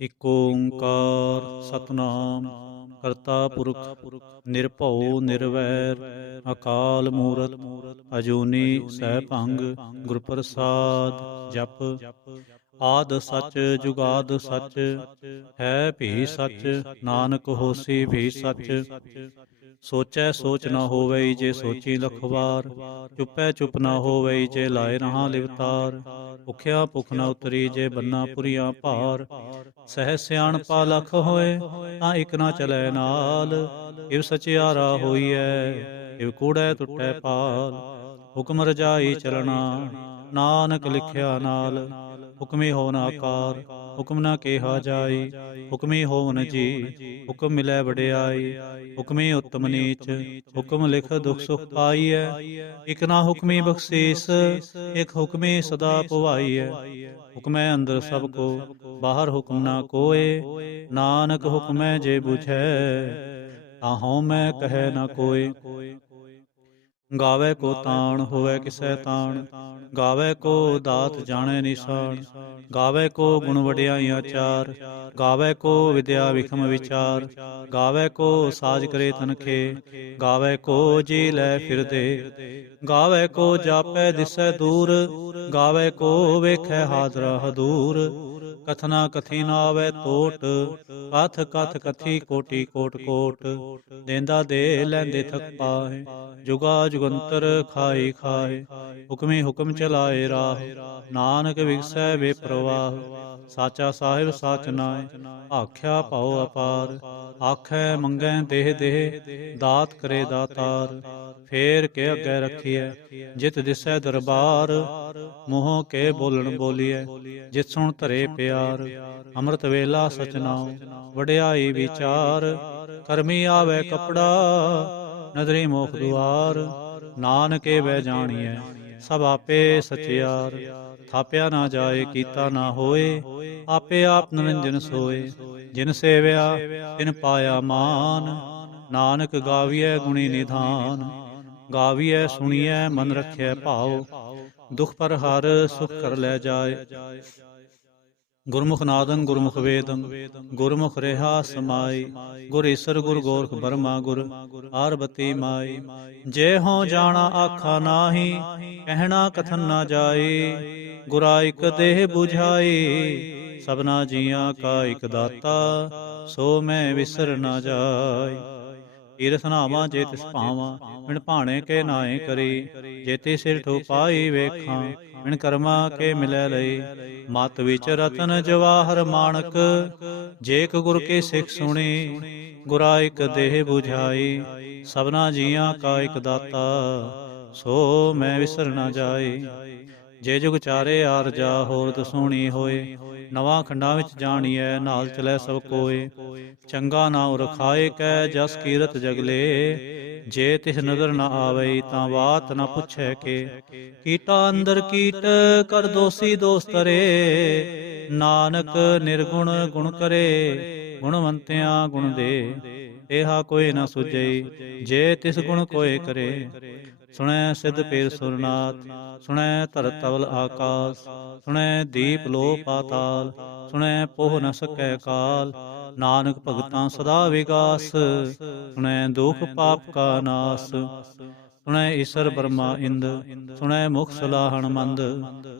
ਇਕ ਓੰਕਾਰ ਸਤਿਨਾਮ ਕਰਤਾ ਪੁਰਖ ਨਿਰਭਉ ਨਿਰਵੈਰ ਅਕਾਲ ਮੂਰਤ ਅਜੂਨੀ ਸੈਭੰਗ ਗੁਰ ਪ੍ਰਸਾਦ ਜਪ ਆਦ ਸਚ ਜੁਗਾਦ ਸਚ ਹੈ ਭੀ ਸਚ ਨਾਨਕ ਹੋਸੀ ਭੀ ਸਚ ਸੋਚੈ ਸੋਚ ਨਾ ਹੋਵਈ ਜੇ ਸੋਚੀ ਲਖ ਵਾਰ ਚੁੱਪੈ ਚੁੱਪ ਨਾ ਹੋਵਈ ਜੇ ਲਾਏ ਰਹਾ ਲਿਵਤਾਰ ਭੁਖਿਆ ਭੁਖ ਨਾ ਉਤਰੀ ਜੇ ਬੰਨਾ ਪੁਰੀਆ ਭਾਰ ਸਹਿ ਸਿਆਣਪਾ ਲਖ ਹੋਏ ਤਾਂ ਇਕ ਨਾ ਚਲੈ ਨਾਲ ਇਵ ਸਚਿਆਰਾ ਹੋਈਐ ਇਵ ਕੂੜੈ ਟੁੱਟੈ ਪਾਲ ਹੁਕਮ ਰਜਾਈ ਚਲਣਾ ਨਾਨਕ ਲਿਖਿਆ ਨਾਲ ਹੁਕਮੀ ਹੋਵਨ ਆਕਾਰ ਹੁਕਮ ਨਾ ਕੇਹਾ ਜਾਈ ਹੁਕਮੀ ਹੋਵਨ ਜੀ ਹੁਕਮ ਮਿਲੈ ਵਡਿਆਈ ਹੁਕਮੀ ਉਤਮ ਨੀਚ ਹੁਕਮ ਲਿਖ ਦੁਖ ਸੁਖ ਪਾਈਐ ਇਕ ਨਾ ਹੁਕਮੀ ਬਖਸ਼ੀਸ ਇਕ ਹੁਕਮੀ ਸਦਾ ਭਵਾਈਐ ਹੁਕਮੈ ਅੰਦਰ ਸਭ ਕੋ ਬਾਹਰ ਹੁਕਮ ਨਾ ਕੋਏ ਨਾਨਕ ਹੁਕਮੈ ਜੇ ਬੁਝੈ ਤਾਂ ਹਉ ਮੈਂ ਕਹੈ ਨਾ ਕੋਏ ਗਾਵੇ ਕੋ ਤਾਣ ਹੋਵੇ ਕਿਸੈ ਤਾਣ ਗਾਵੇ ਕੋ ਦਾਤ ਜਾਣੈ ਨਿਸ਼ਾਨ ਗਾਵੇ ਕੋ ਗੁਣ ਵਡਿਆਈ ਆਚਾਰ ਗਾਵੇ ਕੋ ਵਿਦਿਆ ਵਿਖਮ ਵਿਚਾਰ ਗਾਵੇ ਕੋ ਸਾਜ ਕਰੇ ਤਨਖੇ ਗਾਵੇ ਕੋ ਜੀ ਲੈ ਫਿਰਦੇ ਗਾਵੇ ਕੋ ਜਾਪੈ ਦਿਸੈ ਦੂਰ ਗਾਵੇ ਕੋ ਵੇਖੈ ਹਾਜ਼ਰਾ ਹਦੂਰ ਕਥਨਾ ਕਥੀ ਨਾ ਆਵੈ ਟੋਟ ਕਥ ਕਥ ਕਥੀ ਕੋਟੀ ਕੋਟ ਕੋਟ ਦੇਂਦਾ ਦੇ ਲੈਂਦੇ ਥਕ ਪਾਏ ਜੁਗਾ ਜੁਗੰਤਰ ਖਾਈ ਖਾਏ ਹੁਕਮੇ ਹੁਕਮ ਚਲਾਏ ਰਾਹ ਨਾਨਕ ਵਿਗਸੈ ਬੇਪਰਵਾਹ ਸਾਚਾ ਸਾਹਿਬ ਸਾਚ ਨਾਏ ਆਖਿਆ ਭਾਉ ਅਪਾਰ ਆਖੈ ਮੰਗੈ ਦੇਹ ਦੇਹ ਦਾਤ ਕਰੇ ਦਾਤਾਰ ਫੇਰ ਕੇ ਅੱਗੇ ਰੱਖੀਐ ਜਿਤ ਦਿਸੈ ਦਰਬਾਰ ਮੂੰਹੋਂ ਕੇ ਬੋਲਣ ਬੋਲੀਐ ਜਿਤ ਸੁਣ ਧਰੇ ਪਿਆਰ ਅੰਮ੍ਰਿਤ ਵੇਲਾ ਸਚ ਨਾਉ ਵਡਿਆਈ ਵਿਚਾਰ ਕਰਮੀ ਆਵੈ ਕਪੜਾ ਨਦਰੀ ਮੋਖ ਦੁਆਰ ਨਾਨਕੇ ਬੈ ਜਾਣੀਐ ਸਭ ਆਪੇ ਸਚਿਆਰ ਥਾਪਿਆ ਨਾ ਜਾਏ ਕੀਤਾ ਨਾ ਹੋਏ ਆਪੇ ਆਪ ਨਿਰੰਜਨ ਸੋਏ ਜਿਨ ਸੇਵਿਆ ਤਿਨ ਪਾਇਆ ਮਾਨ ਨਾਨਕ ਗਾਵੀਐ ਗੁਣੀ ਨਿਧਾਨ ਗਾਵੀਐ ਸੁਣੀਐ ਮਨ ਰਖਿਐ ਭਾਉ ਦੁਖ ਪਰ ਹਰ ਸੁਖ ਕਰ ਲੈ ਜਾਏ ਗੁਰਮੁਖ ਨਾਦੰ ਗੁਰਮੁਖ ਵੇਦੰ ਗੁਰਮੁਖ ਰਿਹਾ ਸਮਾਈ ਗੁਰ ਈਸਰ ਗੁਰ ਗੋਰਖ ਬਰਮਾ ਗੁਰ ਆਰਬਤੀ ਮਾਈ ਜੇ ਹੋ ਜਾਣਾ ਆਖਾ ਨਾਹੀ ਕਹਿਣਾ ਕਥਨ ਨਾ ਜਾਈ ਗੁਰਾ ਇਕ ਦੇਹ 부ਝਾਈ ਸਭਨਾ ਜੀਆਂ ਕਾ ਇਕ ਦਾਤਾ ਸੋ ਮੈਂ ਵਿਸਰ ਨਾ ਜਾਈ ਤੀਰਥ ਨਾਵਾਂ ਜੇ ਤਿਸ ਭਾਵਾਂ ਮਿਣ ਭਾਣੇ ਕੇ ਨਾਏ ਕਰੀ ਜੇਤੀ ਸਿਰ ਠੋ ਪਾਈ ਵੇਖਾਂ ਮਿਣ ਕਰਮਾ ਕੇ ਮਿਲੈ ਲਈ ਮਤ ਵਿਚ ਰਤਨ ਜਵਾਹਰ ਮਾਣਕ ਜੇਕ ਗੁਰ ਕੇ ਸਿੱਖ ਸੁਣੀ ਗੁਰਾ ਇਕ ਦੇਹ 부ਝਾਈ ਸਭਨਾ ਜੀਆਂ ਕਾ ਇਕ ਦਾਤਾ ਸੋ ਮੈਂ ਵਿਸਰ ਨਾ ਜਾਈ ਜੇ ਜੁਗ ਚਾਰੇ ਆਰਜਾ ਹੋਰ ਦਸੂਣੀ ਹੋਏ ਨਵਾਂ ਖੰਡਾਂ ਵਿੱਚ ਜਾਣੀਐ ਨਾਲ ਚਲੈ ਸਭ ਕੋਏ ਚੰਗਾ ਨਾਉ ਰਖਾਏ ਕੈ ਜਸ ਕੀਰਤ ਜਗਲੇ ਜੇ ਤਿਸ ਨਜ਼ਰ ਨਾ ਆਵਈ ਤਾਂ ਬਾਤ ਨਾ ਪੁੱਛੈ ਕੇ ਕੀਟਾ ਅੰਦਰ ਕੀਟ ਕਰ ਦੋਸੀ ਦੋਸ ਤਰੇ ਨਾਨਕ ਨਿਰਗੁਣ ਗੁਣ ਕਰੇ ਗੁਣਵੰਤਿਆਂ ਗੁਣ ਦੇ ਇਹਾ ਕੋਈ ਨਾ ਸੁਝਈ ਜੇ ਤਿਸ ਗੁਣ ਕੋਏ ਕਰੇ ਸੁਣੈ ਸਿਧ ਪੀਰ ਸੁਰਨਾਥ ਸੁਣੈ ਧਰਤ ਤਵਲ ਆਕਾਸ ਸੁਣੈ ਦੀਪ ਲੋ ਪਾਤਾਲ ਸੁਣੈ ਪੋਹ ਨ ਸਕੈ ਕਾਲ ਨਾਨਕ ਭਗਤਾਂ ਸਦਾ ਵਿਗਾਸ ਸੁਣੈ ਦੁਖ ਪਾਪ ਕਾ ਨਾਸ ਸੁਣੈ ਈਸਰ ਬਰਮਾ ਇੰਦ ਸੁਣੈ ਮੁਖ ਸਲਾਹਣ ਮੰਦ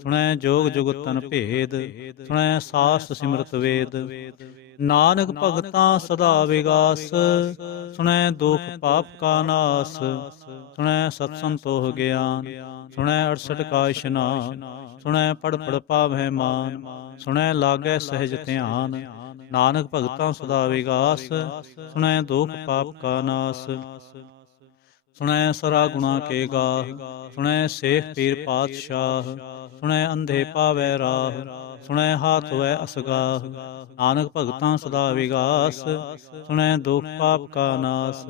ਸੁਣੈ ਜੋਗ ਜੁਗਤਨ ਭੇਦ ਸੁਣੈ ਸਾਸ ਸਿਮਰਤ ਵੇਦ ਨਾਨਕ ਭਗਤਾਂ ਸਦਾ ਵਿਗਾਸ ਸੁਣੈ ਦੁਖ ਪਾਪ ਕਾ ਨਾਸ ਸੁਣੈ ਸਤ ਸੰਤੋਖ ਗਿਆਨ ਸੁਣੈ 68 ਕਾ ਇਸ਼ਨਾਨ ਸੁਣੈ ਪੜ ਪੜ ਪਾਵੈ ਮਾਨ ਸੁਣੈ ਲਾਗੈ ਸਹਿਜ ਧਿਆਨ ਨਾਨਕ ਭਗਤਾਂ ਸਦਾ ਵਿਗਾਸ ਸੁਣੈ ਦੁਖ ਪਾਪ ਕਾ ਨਾਸ ਸੁਣੈ ਸਰਾ ਗੁਣਾ ਕੇ ਗਾਹ ਸੁਣੈ ਸੇਖ ਪੀਰ ਪਾਤਸ਼ਾਹ ਸੁਣੈ ਅੰਧੇ ਪਾਵੈ ਰਾਹ ਸੁਣੈ ਹਾਥ ਵੈ ਅਸਗਾਹ ਨਾਨਕ ਭਗਤਾਂ ਸਦਾ ਵਿਗਾਸ ਸੁਣੈ ਦੁਖ ਪਾਪ ਕਾ ਨਾਸ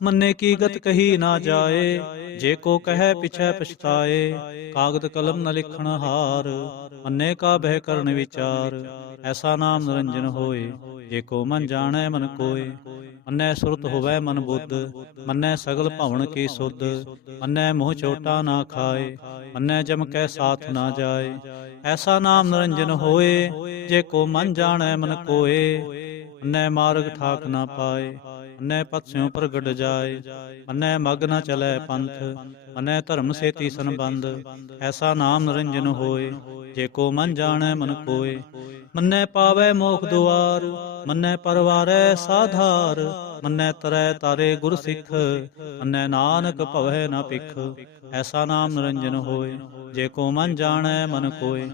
ਮੰਨੇ ਕੀ ਗਤ ਕਹੀ ਨਾ ਜਾਏ ਜੇ ਕੋ ਕਹੈ ਪਿਛੈ ਪਛਤਾਏ ਕਾਗਦ ਕਲਮ ਨ ਲਿਖਣ ਹਾਰ ਮੰਨੇ ਕਾ ਬਹਿ ਕਰਨ ਵਿਚਾਰ ਐਸਾ ਨਾਮ ਨਿਰੰਜਨ ਹੋਏ ਜੇ ਕੋ ਮਨ ਜਾਣੈ ਮਨ ਕੋਏ ਮੰਨੈ ਸੁਰਤ ਹੋਵੈ ਮਨ ਬੁੱਧ ਮੰਨੈ ਸਗਲ ਭਵਨ ਕੀ ਸੁਧ ਮੰਨੈ ਮੋਹ ਚੋਟਾ ਨਾ ਖਾਏ ਮੰਨੈ ਜਮ ਕੈ ਸਾਥ ਨਾ ਜਾਏ ਐਸਾ ਨਾਮ ਨਿਰੰਜਨ ਹੋਏ, ਜੇ ਕੋ ਮਨ ਜਾਣੈ ਮਨ ਕੋਏ। ਅੰਨੈ ਮਾਰਗ ਠਾਕ ਨਾ ਪਾਏ, ਅੰਨੈ ਪਥਿਓਂ ਪ੍ਰਗਟ ਜਾਏ। ਅੰਨੈ ਮਗ ਨ ਚਲੈ ਪੰਥ, ਅੰਨੈ ਧਰਮ ਸੇਤੀ ਸੰਬੰਧ। ਐਸਾ ਨਾਮ ਨਿਰੰਜਨ ਹੋਏ, ਜੇ ਕੋ ਮਨ ਜਾਣੈ ਮਨ ਕੋਏ। ਮੰਨੈ ਪਾਵੈ ਮੋਖ ਦੁਆਰ, ਮੰਨੈ ਪਰਵਾਰੈ ਸਾਧਾਰ। ਮੰਨੈ ਤਰੈ ਤਾਰੇ ਗੁਰ ਸਿੱਖ, ਮੰਨੈ ਨਾਨਕ ਭਵੈ ਨ ਭਿਖ। ਐਸਾ ਨਾਮ ਨਿਰੰਜਨ ਹੋਏ, ਜੇ ਕੋ ਮਨ ਜਾਣੈ ਮਨ ਕੋਏ।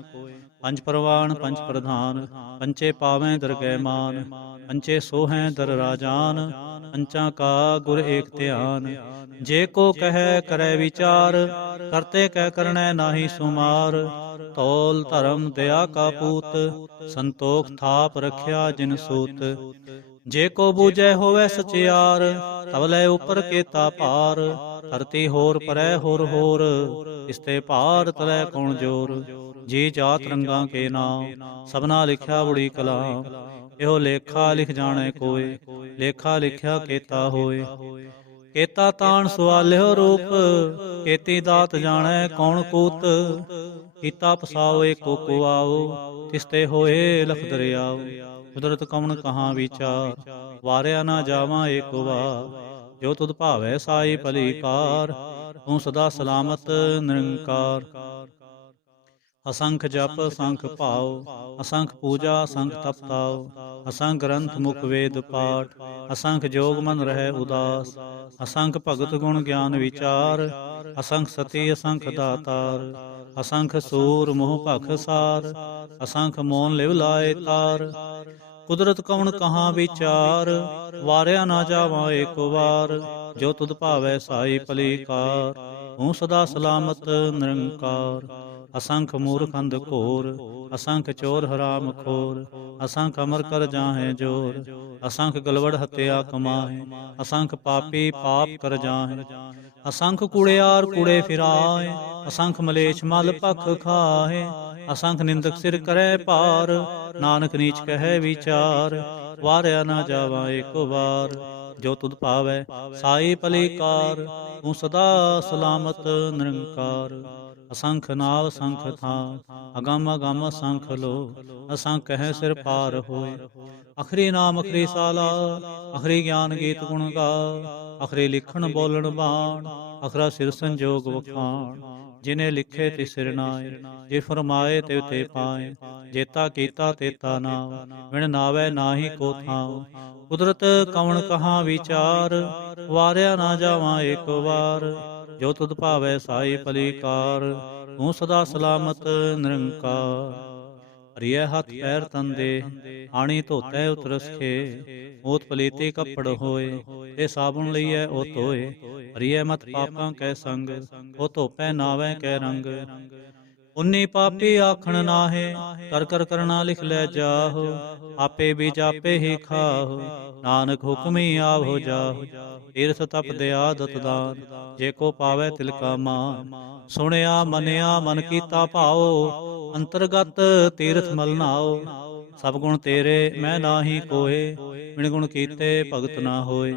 ਪੰਜ ਪਰਵਾਨ ਪੰਜ ਪ੍ਰਧਾਨ, ਪੰਚੇ ਪਾਵੈ ਦਰਗਹਿ ਮਾਨ। ਪੰਚੇ ਸੋਹੈ ਦਰ ਰਾਜਾਨ, ਪੰਚਾਂ ਕਾ ਗੁਰ ਏਕ ਧਿਆਨ। ਜੇ ਕੋ ਕਹੈ ਕਰੈ ਵਿਚਾਰ, ਕਰਤੇ ਕਹਿ ਕਰਣੈ ਨਾਹੀ ਸੁਮਾਰ। ਤੌਲ ਧਰਮ ਦਇਆ ਕਾ ਪੂਤ, ਸੰਤੋਖ ਥਾਪ ਰਖਿਆ ਜਿਨ ਸੂਤ। ਜੇ ਕੋ ਬੂਝੈ ਹੋਵੈ ਸਚਿਆਰ, ਤਵ ਲੈ ਉਪਰ ਕੇਤਾ ਭਾਰ। ਧਰਤੀ ਹੋਰ ਪਰੈ ਹੋਰ ਹੋਰ, ਇਸਤੇ ਭਾਰ ਤਲੈ ਕੌਣ ਜੋਰ। ਜੀ ਜਾਤ ਰੰਗਾਂ ਕੇ ਨਾਮ, ਸਭਨਾ ਲਿਖਿਆ ਬੜੀ ਕਲਾਮ। ਇਹੋ ਲੇਖਾ ਲਿਖ ਜਾਣੈ ਕੋਇ, ਲੇਖਾ ਲਿਖਿਆ ਕੇਤਾ ਹੋਏ। ਕੇਤਾ ਤਾਣ ਸੁਆਲਿਓ ਰੂਪ, ਕੇਤੀ ਦਾਤ ਜਾਣੈ ਕੌਣ ਕੂਤ। ਕੀਤਾ ਪਸਾਓ ਏਕੋ ਕੋ ਆਓ, ਤਿਸਤੇ ਹੋਏ ਲਖ ਦਰਿਆਓ। ਕੁਦਰਤ ਕਵਣ ਕਹਾਂ ਵਿਚਾਰ, ਵਾਰਿਆ ਨਾ ਜਾਵਾਂ ਏਕ ਵਾਰ। ਜੋ ਤੁਧ ਭਾਵੈ ਸਾਈ ਭਲੀ ਕਾਰ, ਤੂੰ ਸਦਾ ਸਲਾਮਤ ਨਿਰੰਕਾਰ। ਅਸੰਖ ਜਪ ਅਸੰਖ ਭਾਉ, ਅਸੰਖ ਪੂਜਾ ਅਸੰਖ ਤਪ ਤਾਉ। ਅਸੰਖ ਗ੍ਰੰਥ ਮੁਖ ਵੇਦ ਪਾਠ, ਅਸੰਖ ਜੋਗ ਮਨ ਰਹਿ ਉਦਾਸ। ਅਸੰਖ ਭਗਤ ਗੁਣ ਗਿਆਨ ਵਿਚਾਰ, ਅਸੰਖ ਸਤੀ ਅਸੰਖ ਦਾਤਾਰ। ਅਸੰਖ ਸੂਰ ਮੋਹ ਭਖ ਸਾਰ, ਅਸੰਖ ਮੋਨ ਲਿਵ ਲਾਏ ਤਾਰ। ਕੁਦਰਤ ਕਵਣ ਕਹਾਂ ਵਿਚਾਰ, ਵਾਰਿਆ ਨਾ ਜਾਵਾਂ ਏਕ ਵਾਰ। ਜੋ ਤੁਧ ਭਾਵੈ ਸਾਈ ਭਲੀ ਕਾਰ, ਤੂੰ ਸਦਾ ਸਲਾਮਤ ਨਿਰੰਕਾਰ। ਅਸੰਖ ਮੂਰਖ ਅੰਧ ਘੋਰ, ਅਸੰਖ ਚੋਰ ਹਰਾਮ ਖੋਰ। ਅਸੰਖ ਅਮਰ ਕਰ ਜਾਹੇ ਜੋਰ, ਅਸੰਖ ਗਲਵੜ ਹਤਿਆ ਕਮਾਹੇ। ਅਸੰਖ ਪਾਪੀ ਪਾਪ ਕਰ ਜਾਹੇ, ਅਸੰਖ ਕੂੜਿਆਰ ਕੂੜੇ ਫਿਰਾਏ। ਅਸੰਖ ਮਲੇਛ ਮਲ ਭਖ ਖਾਹੇ, ਅਸੰਖ ਨਿੰਦਕ ਸਿਰ ਕਰੈ ਭਾਰ। ਨਾਨਕ ਨੀਚ ਕਹੈ ਵਿਚਾਰ, ਵਾਰਿਆ ਨਾ ਜਾਵਾਂ ਏਕ ਵਾਰ। ਜੋ ਤੁਧ ਭਾਵੈ ਸਾਈ ਭਲੀ ਕਾਰ, ਤੂੰ ਸਦਾ ਸਲਾਮਤ ਨਿਰੰਕਾਰ। ਅਸੰਖ ਨਾਵ ਅਸੰਖ ਥਾਂ, ਅਗੰਮ ਅਗੰਮ ਅਸੰਖ ਲੋ। ਅਸੰਖ ਕਹਿ ਸਿਰ ਪਾਰ ਹੋਏ, ਅਖਰੀ ਨਾਮ ਅਖਰੀ ਸਾਲਾ। ਅਖਰੀ ਗਿਆਨ ਗੀਤ ਗੁਣ ਗਾ, ਅਖਰੀ ਲਿਖਣ ਬੋਲਣ ਬਾਣ। ਅਖਰਾ ਸਿਰ ਸੰਜੋਗ ਵਖਾਣ, ਜਿਨੇ ਲਿਖੇ ਤਿ ਸਿਰ ਨਾਏ। ਜੇ ਫਰਮਾਏ ਤਿਵ ਤੇ ਪਾਏ, ਜੇਤਾ ਕੀਤਾ ਤੇਤਾ ਨਾਮ। ਵਿਣ ਨਾਵੈ ਨਾਹੀ ਕੋ ਥਾਉ, ਕੁਦਰਤ ਕਵਣ ਕਹਾਂ ਵਿਚਾਰ। ਵਾਰਿਆ ਨਾ ਜਾਵਾਂ ਏਕ ਵਾਰ, ਜੋ ਤੁਧ ਭਾਵੈ ਸਾਈ ਭਲੀ ਕਾਰ। ਤੂੰ ਸਦਾ ਸਲਾਮਤ ਨਿਰੰਕਾਰ। ਹਰੀਐ ਹੱਥ ਪੈਰ ਤਨ ਦੇਹ, ਆਣੀ ਧੋਤੈ ਉਤਰਸ ਖੇ। ਓਤ ਪਲੀਤੀ ਕੱਪੜ ਹੋਏ, ਤੇ ਸਾਬੁਨ ਲਈਐ ਓ ਧੋਏ। ਹਰੀਐ ਮਤ ਪਾਪਾਂ ਕੈ ਸੰਗ, ਓ ਧੋਪੈ ਨਾਵੈ ਕੈ ਰੰਗ। ਉਨੀ ਪਾਪੀ ਆਖਣ ਨਾਹੇ, ਕਰ ਕਰ ਕਰਣਾ ਲਿਖ ਲੈ ਜਾਹੋ। ਆਪੇ ਬੀਜ ਆਪੇ ਹੀ ਖਾਹੋ, ਨਾਨਕ ਹੁਕਮੀ ਆਵੋ ਜਾਹੋ। ਤੀਰਥ ਤਪ ਦਇਆ ਦਤ ਦਾਨ, ਜੇ ਕੋ ਪਾਵੈ ਤਿਲ ਕਾ ਮਾਨ। ਸੁਣਿਆ ਮੰਨਿਆ ਮਨ ਕੀਤਾ ਭਾਉ, ਅੰਤਰਗਤ ਤੀਰਥ ਮਲ ਨਾਉ। ਸਭ ਗੁਣ ਤੇਰੇ ਮੈਂ ਨਾਹੀ ਕੋਏ, ਬਿਨ ਗੁਣ ਕੀਤੇ ਭਗਤ ਨਾ ਹੋਏ।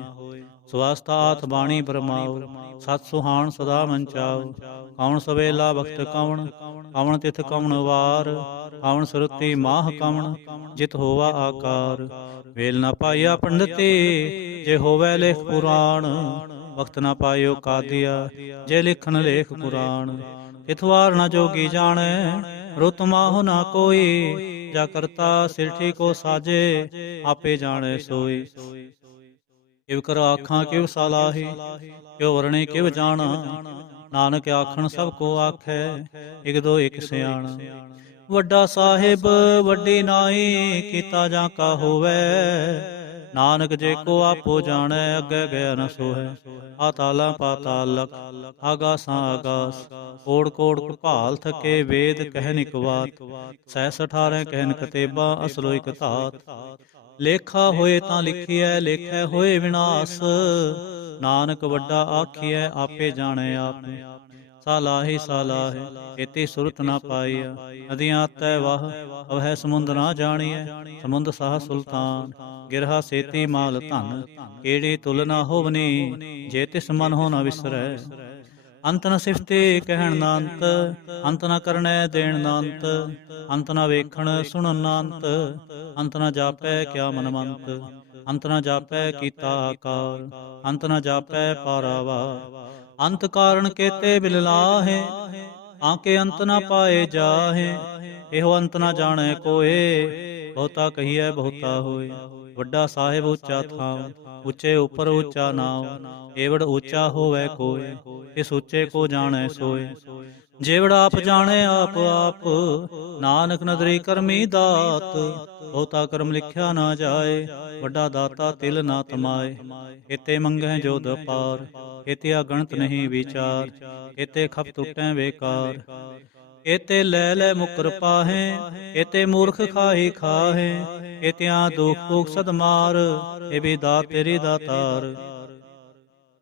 ਸਵਸਥ ਆਥ ਬਾਣੀ ਬਰਮਾਉ, ਸਤ ਸੁਹਾਣ ਸਦਾ ਮਨ ਚਾਉ। ਕਵਣ ਸਵੇਲਾ ਵਖਤ ਕਵਣ, ਕਵਣ ਤਿਥ ਕਵਣ ਵਾਰ। ਕਵਣ ਸੁਰਤੀ ਮਾਹ ਕਵਣ, ਜਿਤ ਹੋਵਾ ਆਕਾਰ। ਵੇਲ ਨਾ ਪਾਈਆ ਪੰਡਤੀ, ਜੇ ਹੋਵੈ ਲੇਖ ਪੁਰਾਣ। ਵਖਤ ਨਾ ਪਾਇਓ ਕਾਦੀਆ, ਜੇ ਲਿਖਣ ਲੇਖ ਪੁਰਾਣ। ਤਿਥਵਾਰ ਨਾ ਜੋਗੀ ਜਾਣੈ, ਰੁਤ ਮਾਹੁ ਨਾ ਕੋਈ। ਜਾ ਕਰਤਾ ਸਿਰਠੀ ਕੋ ਸਾਜੇ, ਆਪੇ ਜਾਣੈ ਸੋਈ। ਕਿਵ ਕਰ ਆਖਾਂ ਕਿਵ ਸਲਾਹੀ, ਕਿਉ ਵਰਣੇ ਕਿਵ ਜਾਣਾ। ਨਾਨਕ ਆਖਣ ਸਭ ਕੋ ਆਖੈ, ਇਕ ਦੋ ਇਕ ਸਿਆਣਾ। ਵੱਡਾ ਸਾਹਿਬ ਵੱਡੀ ਨਾਹੀ, ਕੀਤਾ ਜਾਂ ਕਾ ਹੋਵੈ। ਨਾਨਕ ਜੇ ਕੋ ਆਪੋ ਜਾਣੈ, ਅੱਗੇ ਗਿਆ ਨ ਸੋਹੈ। ਆਤਾਲਾਂ ਪਾਤਾਲ ਲਖ, ਆਗਾਸਾਂ ਆਗਾਸ। ਕੋੜ ਕੋੜ ਕਪਾਲ ਥਕੇ, ਵੇਦ ਕਹਿਨ ਇਕ ਬਾਤ। ਸਹਿਸ 18 ਕਹਿਨ ਕਤੇਬਾਂ, ਅਸਲੋ ਇਕ ਧਾਤ। ਲੇਖਾ ਹੋਏ ਤਾਂ ਲਿਖੀਐ, ਲੇਖੈ ਹੋਏ ਵਿਨਾਸ਼। ਨਾਨਕ ਵੱਡਾ ਆਖੀਐ, ਆਪੇ ਜਾਣੈ ਆਪ। ਸਾਲਾਹੀ ਸਾਲਾਹੇ, ਏਤੀ ਸੁਰਤ ਨਾ ਪਾਈਆ। ਨਦੀਆਂ ਤੈ ਵਾਹ, ਅਵਹਿ ਸਮੁੰਦ ਨਾ ਜਾਣੀਐ। ਸਮੁੰਦ ਸਾਹ ਸੁਲਤਾਨ, ਗਿਰਹਾ ਸੇਤੀ ਮਾਲ ਧਨ। ਕਿਹੜੀ ਤੁਲ ਨਾ ਹੋਵਨੀ, ਜੇ ਤਿਸ ਮਨ ਹੋ ਨ ਵਿਸਰੈ। ਅੰਤ ਨ ਸਿਫਤੇ ਕਹਿਣ ਨਾ ਅੰਤ, ਅੰਤ ਨ ਕਰਨੈ ਦੇਣ ਨਾ ਅੰਤ, ਅੰਤ ਨ ਵੇਖਣ ਸੁਣਨ ਨਾ ਅੰਤ, ਅੰਤ ਨ ਜਾਪੈ ਕਿਆ ਮਨਮੰਤ, ਅੰਤ ਨ ਜਾਪੈ ਕੀਤਾ ਆਕਾਰ, ਅੰਤ ਨ ਜਾਪੈ ਪਾਰਾਵਾਰ, ਅੰਤ ਕਾਰਨ ਕੇਤੇ ਬਿਲ ਲਾਹੇ, ਆਕੇ ਅੰਤ ਨ ਪਾਏ ਜਾਹੇ, ਇਹੋ ਅੰਤ ਨ ਜਾਣੈ ਕੋਏ, ਬਹੁਤਾ ਕਹੀਐ ਬਹੁਤਾ ਹੋਏ, ਵੱਡਾ ਸਾਹਿਬ ਉੱਚਾ ਥਾਂ, ਉੱਚੇ ਉੱਪਰ ਉੱਚਾ ਨਾਮ, ਏਵੜ ਉੱਚਾ ਹੋਵੈ ਕੋਏ, ਇਸ ਉੱਚੇ ਕੋ ਜਾਣੈ ਸੋਏ, ਜੇਵੜ ਆਪ ਜਾਣੈ ਆਪ ਆਪ, ਨਾਨਕ ਨਦਰੀ ਕਰਮੀ ਦਾਤ, ਬਹੁਤਾ ਕਰਮ ਲਿਖਿਆ ਨਾ ਜਾਏ, ਵੱਡਾ ਦਾਤਾ ਤਿਲ ਨਾ ਤਮਾਏ, ਇਤੇ ਮੰਗੈ ਜੋਦ ਅਪਾਰ, ਇਤੇ ਅਗਣਤ ਨਹੀਂ ਵਿਚਾਰ, ਇਤੇ ਖਪ ਟੁੱਟੈ ਬੇਕਾਰ, ਇਤੇ ਲੈ ਲੈ ਮੁਕਰ ਪਾਹੇ, ਇਤੇ ਮੂਰਖ ਖਾਹੀ ਖਾਹੇ, ਇਤਿਆਂ ਦੁਖ ਭੁਖ ਸਦ ਮਾਰ, ਇਹ ਵੀ ਦਾਤ ਤੇਰੀ ਦਾਤਾਰ,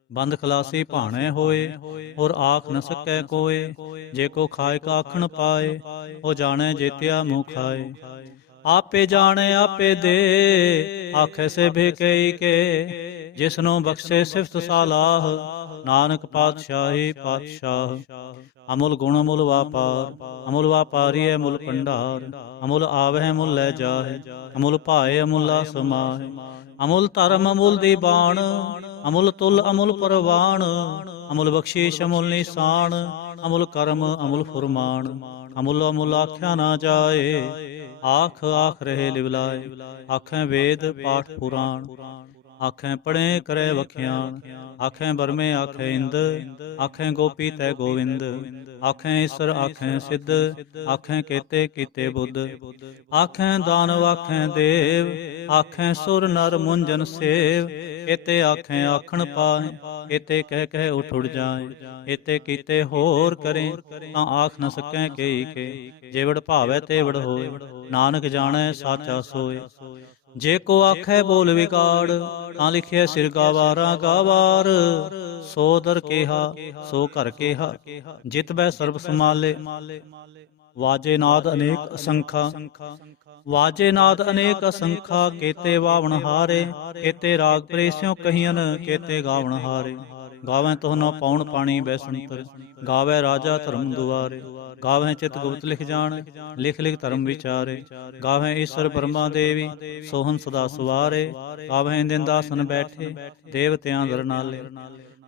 ਬੰਦ ਖਲਾਸੀ ਭਾਣੇ ਹੋਏ, ਔਰ ਆਖ ਨ ਸਕੈ ਕੋਏ, ਜੇ ਕੋ ਖਾਏ ਕਾ ਆਖਣ ਪਾਏ, ਉਹ ਜਾਣੈ ਜੇਤਿਆ ਮੂੰਹ ਖਾਏ, ਆਪੇ ਜਾਣੈ ਆਪੇ ਦੇ, ਆਖੈ ਸੇ ਭੇਕਈ ਕੇ, ਜਿਸਨੂੰ ਬਖਸ਼ੇ ਸਿਫਤ ਸਾਲਾਹ, ਨਾਨਕ ਪਾਤਸ਼ਾਹੀ ਪਾਤਸ਼ਾਹ, ਅਮੁਲ ਗੁਣ ਅਮੁਲ ਵਾਪਾਰ, ਅਮੁਲ ਵਾਪਾਰੀ ਅਮੁਲ ਭੰਡਾਰ, ਅਮੁਲ ਆਵਹਿ ਅਮੁਲ ਲੈ ਜਾਹੇ, ਅਮੁਲ ਭਾਏ ਅਮੁਲਾ ਸਮਾਹੇ, ਅਮੁਲ ਧਰਮ ਅਮੁਲ ਦੀਬਾਨ, ਅਮੁਲ ਤੁਲ ਅਮੁਲ ਪਰਵਾਨ, ਅਮੁਲ ਬਖਸ਼ੀਸ਼ ਅਮੁਲ ਨਿਸ਼ਾਨ, ਅਮੁਲ ਕਰਮ ਅਮੁਲ ਫੁਰਮਾਨ, ਅਮੁਲ ਅਮੁਲ ਆਖਿਆ ਨਾ ਜਾਏ, ਆਖ ਆਖ ਰਹੇ ਲਿਵਲਾਏ, ਆਖੈ ਵੇਦ ਪਾਠ ਪੁਰਾਣ, ਆਖੈ ਪੜ੍ਹੇ ਕਰੈ ਵਖਿਆਨ, ਆਖੈ ਬਰਮੇ ਆਖੈ ਇੰਦ, ਆਖੈ ਗੋਪੀ ਤੈ ਗੋਵਿੰਦ, ਆਖੈ ਈਸਰ ਆਖੈ ਸਿੱਧ, ਆਖੈ ਕੇਤੇ ਕੀਤੇ ਬੁੱਧ, ਆਖੈ ਦਾਨਵ ਆਖੈ ਦੇਵ, ਆਖੈ ਸੁਰ ਨਰ ਮੁੰਜਨ ਸੇਵ, ਇਤੇ ਆਖੈ ਆਖਣ ਪਾਹੇ, ਇਤੇ ਕਹਿ ਕਹਿ ਉਠ ਉੜ ਜਾਏ, ਇਤੇ ਕੀਤੇ ਹੋਰ ਕਰੇ, ਤਾਂ ਆਖ ਨ ਸਕੈ ਕੇਈ ਕੇ, ਜੇਵੜ ਭਾਵੈ ਤੇਵੜ ਹੋਏ, ਨਾਨਕ ਜਾਣੈ ਸਾਚਾ ਸੋਏ, ਜੇ ਕੋ ਆਖੈ ਬੋਲ ਵਿਗਾੜ, ਤਾਂ ਲਿਖਿਆ ਸਿਰ ਗਾਵਾਰਾ ਗਾਵਾਰ, ਸੋ ਦਰ ਕੇਹਾ ਸੋ ਘਰ ਕੇਹਾ, ਜਿਤ ਬੈ ਸਰਬ ਸਮਾਲੇ, ਵਾਜੇ ਨਾਦ ਅਨੇਕ ਅਸੰਖਾ, ਵਾਜੇ ਨਾਦ ਅਨੇਕ ਅਸੰਖਾ, ਕੇਤੇ ਵਾਵਣ ਹਾਰੇ, ਕੇਤੇ ਰਾਗ ਪ੍ਰੇਸਿਓ ਕਹੀਨ, ਕੇਤੇ ਗਾਵਣ ਹਾਰੇ, ਗਾਵੈ ਤੋਹ ਪਾਉਣ ਪਾਣੀ ਬੈਸੰਤਰ, ਗਾਵੈ ਰਾਜਾ ਧਰਮ ਦੁਆਰੇ, ਗਾਵੈ ਚਿਤ ਗੁਪਤ ਲਿਖ ਜਾਣ, ਲਿਖ ਲਿਖ ਧਰਮ ਵਿਚਾਰੇ, ਗਾਵੈ ਈਸ਼ਰ ਬਰਮਾ ਦੇਵੀ, ਸੋਹਨ ਸਦਾ ਸਵਾਰੇ, ਗਾਵੈ ਦਿਨ ਦਾਸਨ ਬੈਠੇ, ਦੇਵਤਿਆਂ ਦਰ ਨਾਲੇ,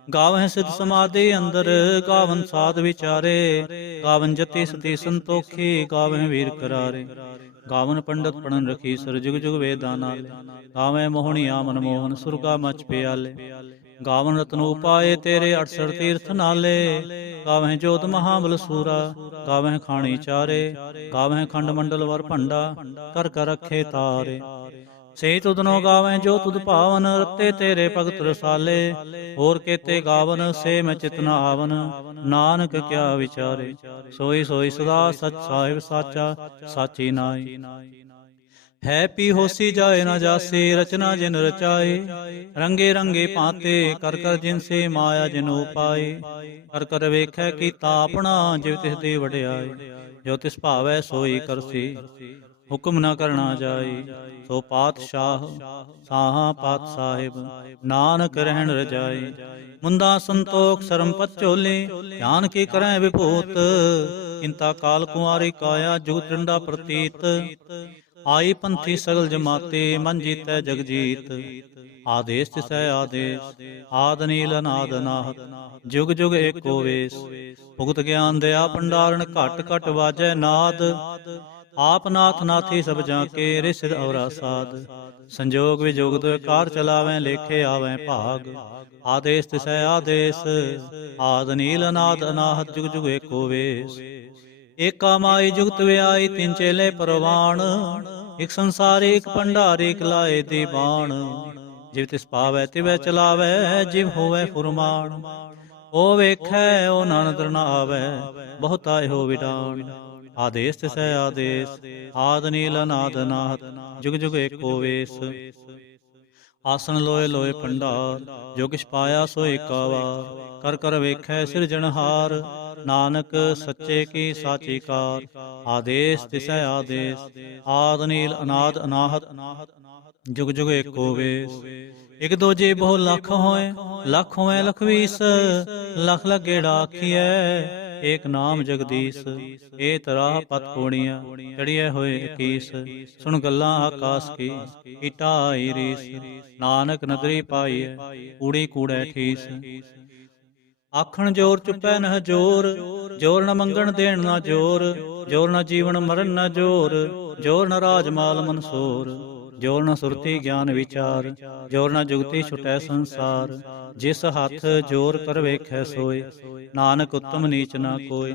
ਗਾਵੈ ਸਿਧ ਸਮਾਧੀ ਅੰਦਰ, ਗਾਵਨ ਸਾਧ ਵਿਚਾਰੇ, ਗਾਵਨ ਜਤੀ ਸਤੀ ਸੰਤੋਖੀ, ਗਾਵੈ ਵੀਰ ਕਰਾਰੇ, ਗਾਵਨ ਪੰਡਤ ਪੜਨ ਰਖੀ ਸਰ ਜੁਗ ਜੁਗ ਵੇਦਾਂ ਨਾਲੇ, ਗਾਵੈ ਮੋਹਣੀਆ ਮਨਮੋਹਨ ਸੁਰਗਾ ਮਚ ਪਿਆਲੇ, ਗਾਵਨ ਰਤਨ ਉਪਾਏ ਤੇਰੇ 68 ਤੀਰਥ ਨਾਲੇ, ਗਾਵਹਿ ਜੋਤ ਮਹਾਬਲ ਸੂਰਾ, ਗਾਵਹਿ ਖਾਣੀ ਚਾਰੇ, ਗਾਵਹਿ ਖੰਡ ਮੰਡਲ ਵਰ ਭੰਡਾ, ਕਰ ਕਰ ਰਖੇ ਤਾਰੇ, ਸੇ ਤੁਧਨੋ ਗਾਵੈ ਜੋ ਤੁਧ ਭਾਵਨ, ਰਤੇ ਤੇਰੇ ਭਗਤ ਰਸਾਲੇ, ਹੋਰ ਕੇਤੇ ਗਾਵਨ ਸੇ ਮੈਂ ਚਿਤ ਨ ਆਵਨ, ਨਾਨਕ ਕਿਆ ਵਿਚਾਰੇ, ਸੋਈ ਸੋਈ ਸਦਾ ਸਚ ਸਾਹਿਬ ਸਾਚਾ, ਸਾਚੀ ਨਾਈ, ਹੈ ਪੀ ਹੋਸੀ ਜਾਏ ਨਾ ਜਾਸੇ, ਰਚਨਾ ਜਿਨ ਰਚਾਏ, ਰੰਗੇ ਰੰਗੇ ਭਾਂਤੇ, ਕਰ ਕਰ ਜਿਨ ਸੇ ਮਾਇਆ ਜਿਨ ਉਪਾਏ, ਕਰ ਕਰ ਵੇਖੈ ਕੀਤਾ ਆਪਣਾ, ਜਿਵ ਤਿਸ ਦੀ ਵਡਿਆਈ, ਜੋ ਤਿਸ ਭਾਵੈ ਸੋਈ ਕਰਸੀ, ਹੁਕਮ ਨਾ ਕਰਨਾ ਜਾਈ, ਸੋ ਪਾਤਸ਼ਾਹ ਸਾਹਾ ਪਾਤ ਸਾਹਿਬ, ਨਾਨਕ ਰਹਿਣ ਰਜਾਈ, ਮੁੰਦਾ ਸੰਤੋਖ ਸਰਮ ਪਚੋਲੇ, ਧਿਆਨ ਕੀ ਕਰੈ ਵਿਭੂਤ, ਇੰਤਾ ਕਾਲ ਕੁਆਰੀ ਕਾਇਆ, ਜੁਗ ਟੰਡਾ ਪ੍ਰਤੀਤ, ਆਈ ਪੰਥੀ ਸਗਲ ਜਮਾਤੇ, ਮਨ ਜੀਤੈ ਜਗ ਜੀਤ, ਆਦੇਸ ਤਿਸੈ ਆਦੇਸ, ਆਦ ਨੀਲ ਅਨਾਦ ਅਨਾਹਤ, ਜੁਗ ਜੁਗ ਏਕੋ ਵੇਸ, ਭੁਗਤ ਗਿਆਨ ਦਇਆ ਭੰਡਾਰਨ, ਘਟ ਘਟ ਵਾਜੈ ਨਾਦ, ਆਪ ਨਾਥ ਨਾਥੀ ਸਭ ਜਾ ਕੇ, ਰਿਸਿਦ ਔਰਾ ਸਾਧ, ਸੰਜੋਗ ਵਿਜੋਗ ਦੁਇ ਕਾਰ ਚਲਾਵੈ, ਲੇਖੇ ਆਵੈ ਭਾਗ, ਆਦੇਸ ਤਿਸੈ ਆਦੇਸ, ਆਦ ਨੀਲ ਅਨਾਦ ਅਨਾਹਤ, ਜੁਗ ਜੁਗ ਏਕੋ ਵੇਸ, ਏਕਾ ਮਾਈ ਜੁਗਤ ਵਿਆਈ, ਤਿੰਨ ਚੇਲੇ ਪਰਵਾਣ, ਇਕ ਸੰਸਾਰੀ ਇਕ ਭੰਡਾਰੀ, ਇਕ ਲਾਏ ਦੀਵਾਨ, ਜਿਵ ਤਿਸ ਪਾਵੈ ਤਿਵੈ ਚਲਾਵੈ, ਜਿਵ ਹੋਵੈ ਫੁਰਮਾਨ, ਉਹ ਵੇਖੈ ਉਹ ਨਾਨਦਰ ਨ ਆਵੈ, ਬਹੁਤਾ ਇਹੋ ਵਿਡਾਨ, ਆਦੇਸ ਤਿਸੈ ਆਦੇਸ, ਆਦ ਨੀਲ ਅਨਾਦ ਅਨਾਹਤ, ਜੁਗ ਜੁਗ ਏਕੋ ਵੇਸ, ਆਸਣ ਲੋਏ ਲੋਏ ਭੰਡਾਰ, ਜੋ ਕਿਛ ਪਾਇਆ ਸੋ ਏਕਾ ਵਾਰ, ਕਰ ਕਰ ਵੇਖੈ ਸਿਰਜਣਹਾਰ, ਨਾਨਕ ਸੱਚੇ ਕੀ ਸਾਚੀ ਕਾਰ, ਆਦੇਸ ਤਿਸੈ ਆਦੇਸ, ਆਦ ਨੀਲ ਅਨਾਦ ਅਨਾਹਤ, जुग जुग एको वेस। एक दो जे बहु लख होए, लख होए लख बीस, लख लख गेड़ा आखिए, एक नाम जगदीश। ए तराह पत पूणिया, चढ़िए होए इकीस, सुन गल्लां आकाश की, ईटा आई रीस। नानक नदरी पाईए, कूड़ी कूड़े ठीस। ਆਖਣ ਜੋਰ ਚੁੱਪੈ ਨਹ ਜੋਰ, ਜੋਰ ਨ ਮੰਗਣ ਦੇਣ ਨਾ ਜੋਰ, ਜੋਰ ਨ ਜੀਵਨ ਮਰਨ ਨਾ ਜੋਰ, ਜੋਰ ਨ ਰਾਜ ਮਾਲ ਮਨਸੋਰ, ਜੋਰ ਨ ਸੁਰਤੀ ਗਿਆਨ ਵਿਚਾਰ, ਜੋਰ ਨ ਜੁਗਤੀ ਛੁਟੈ ਸੰਸਾਰ। ਜਿਸ ਹੱਥ ਜੋਰ ਕਰ ਵੇਖੈ ਸੋਏ, ਨਾਨਕ ਉਤਮ ਨੀਚ ਨਾ ਕੋਇ।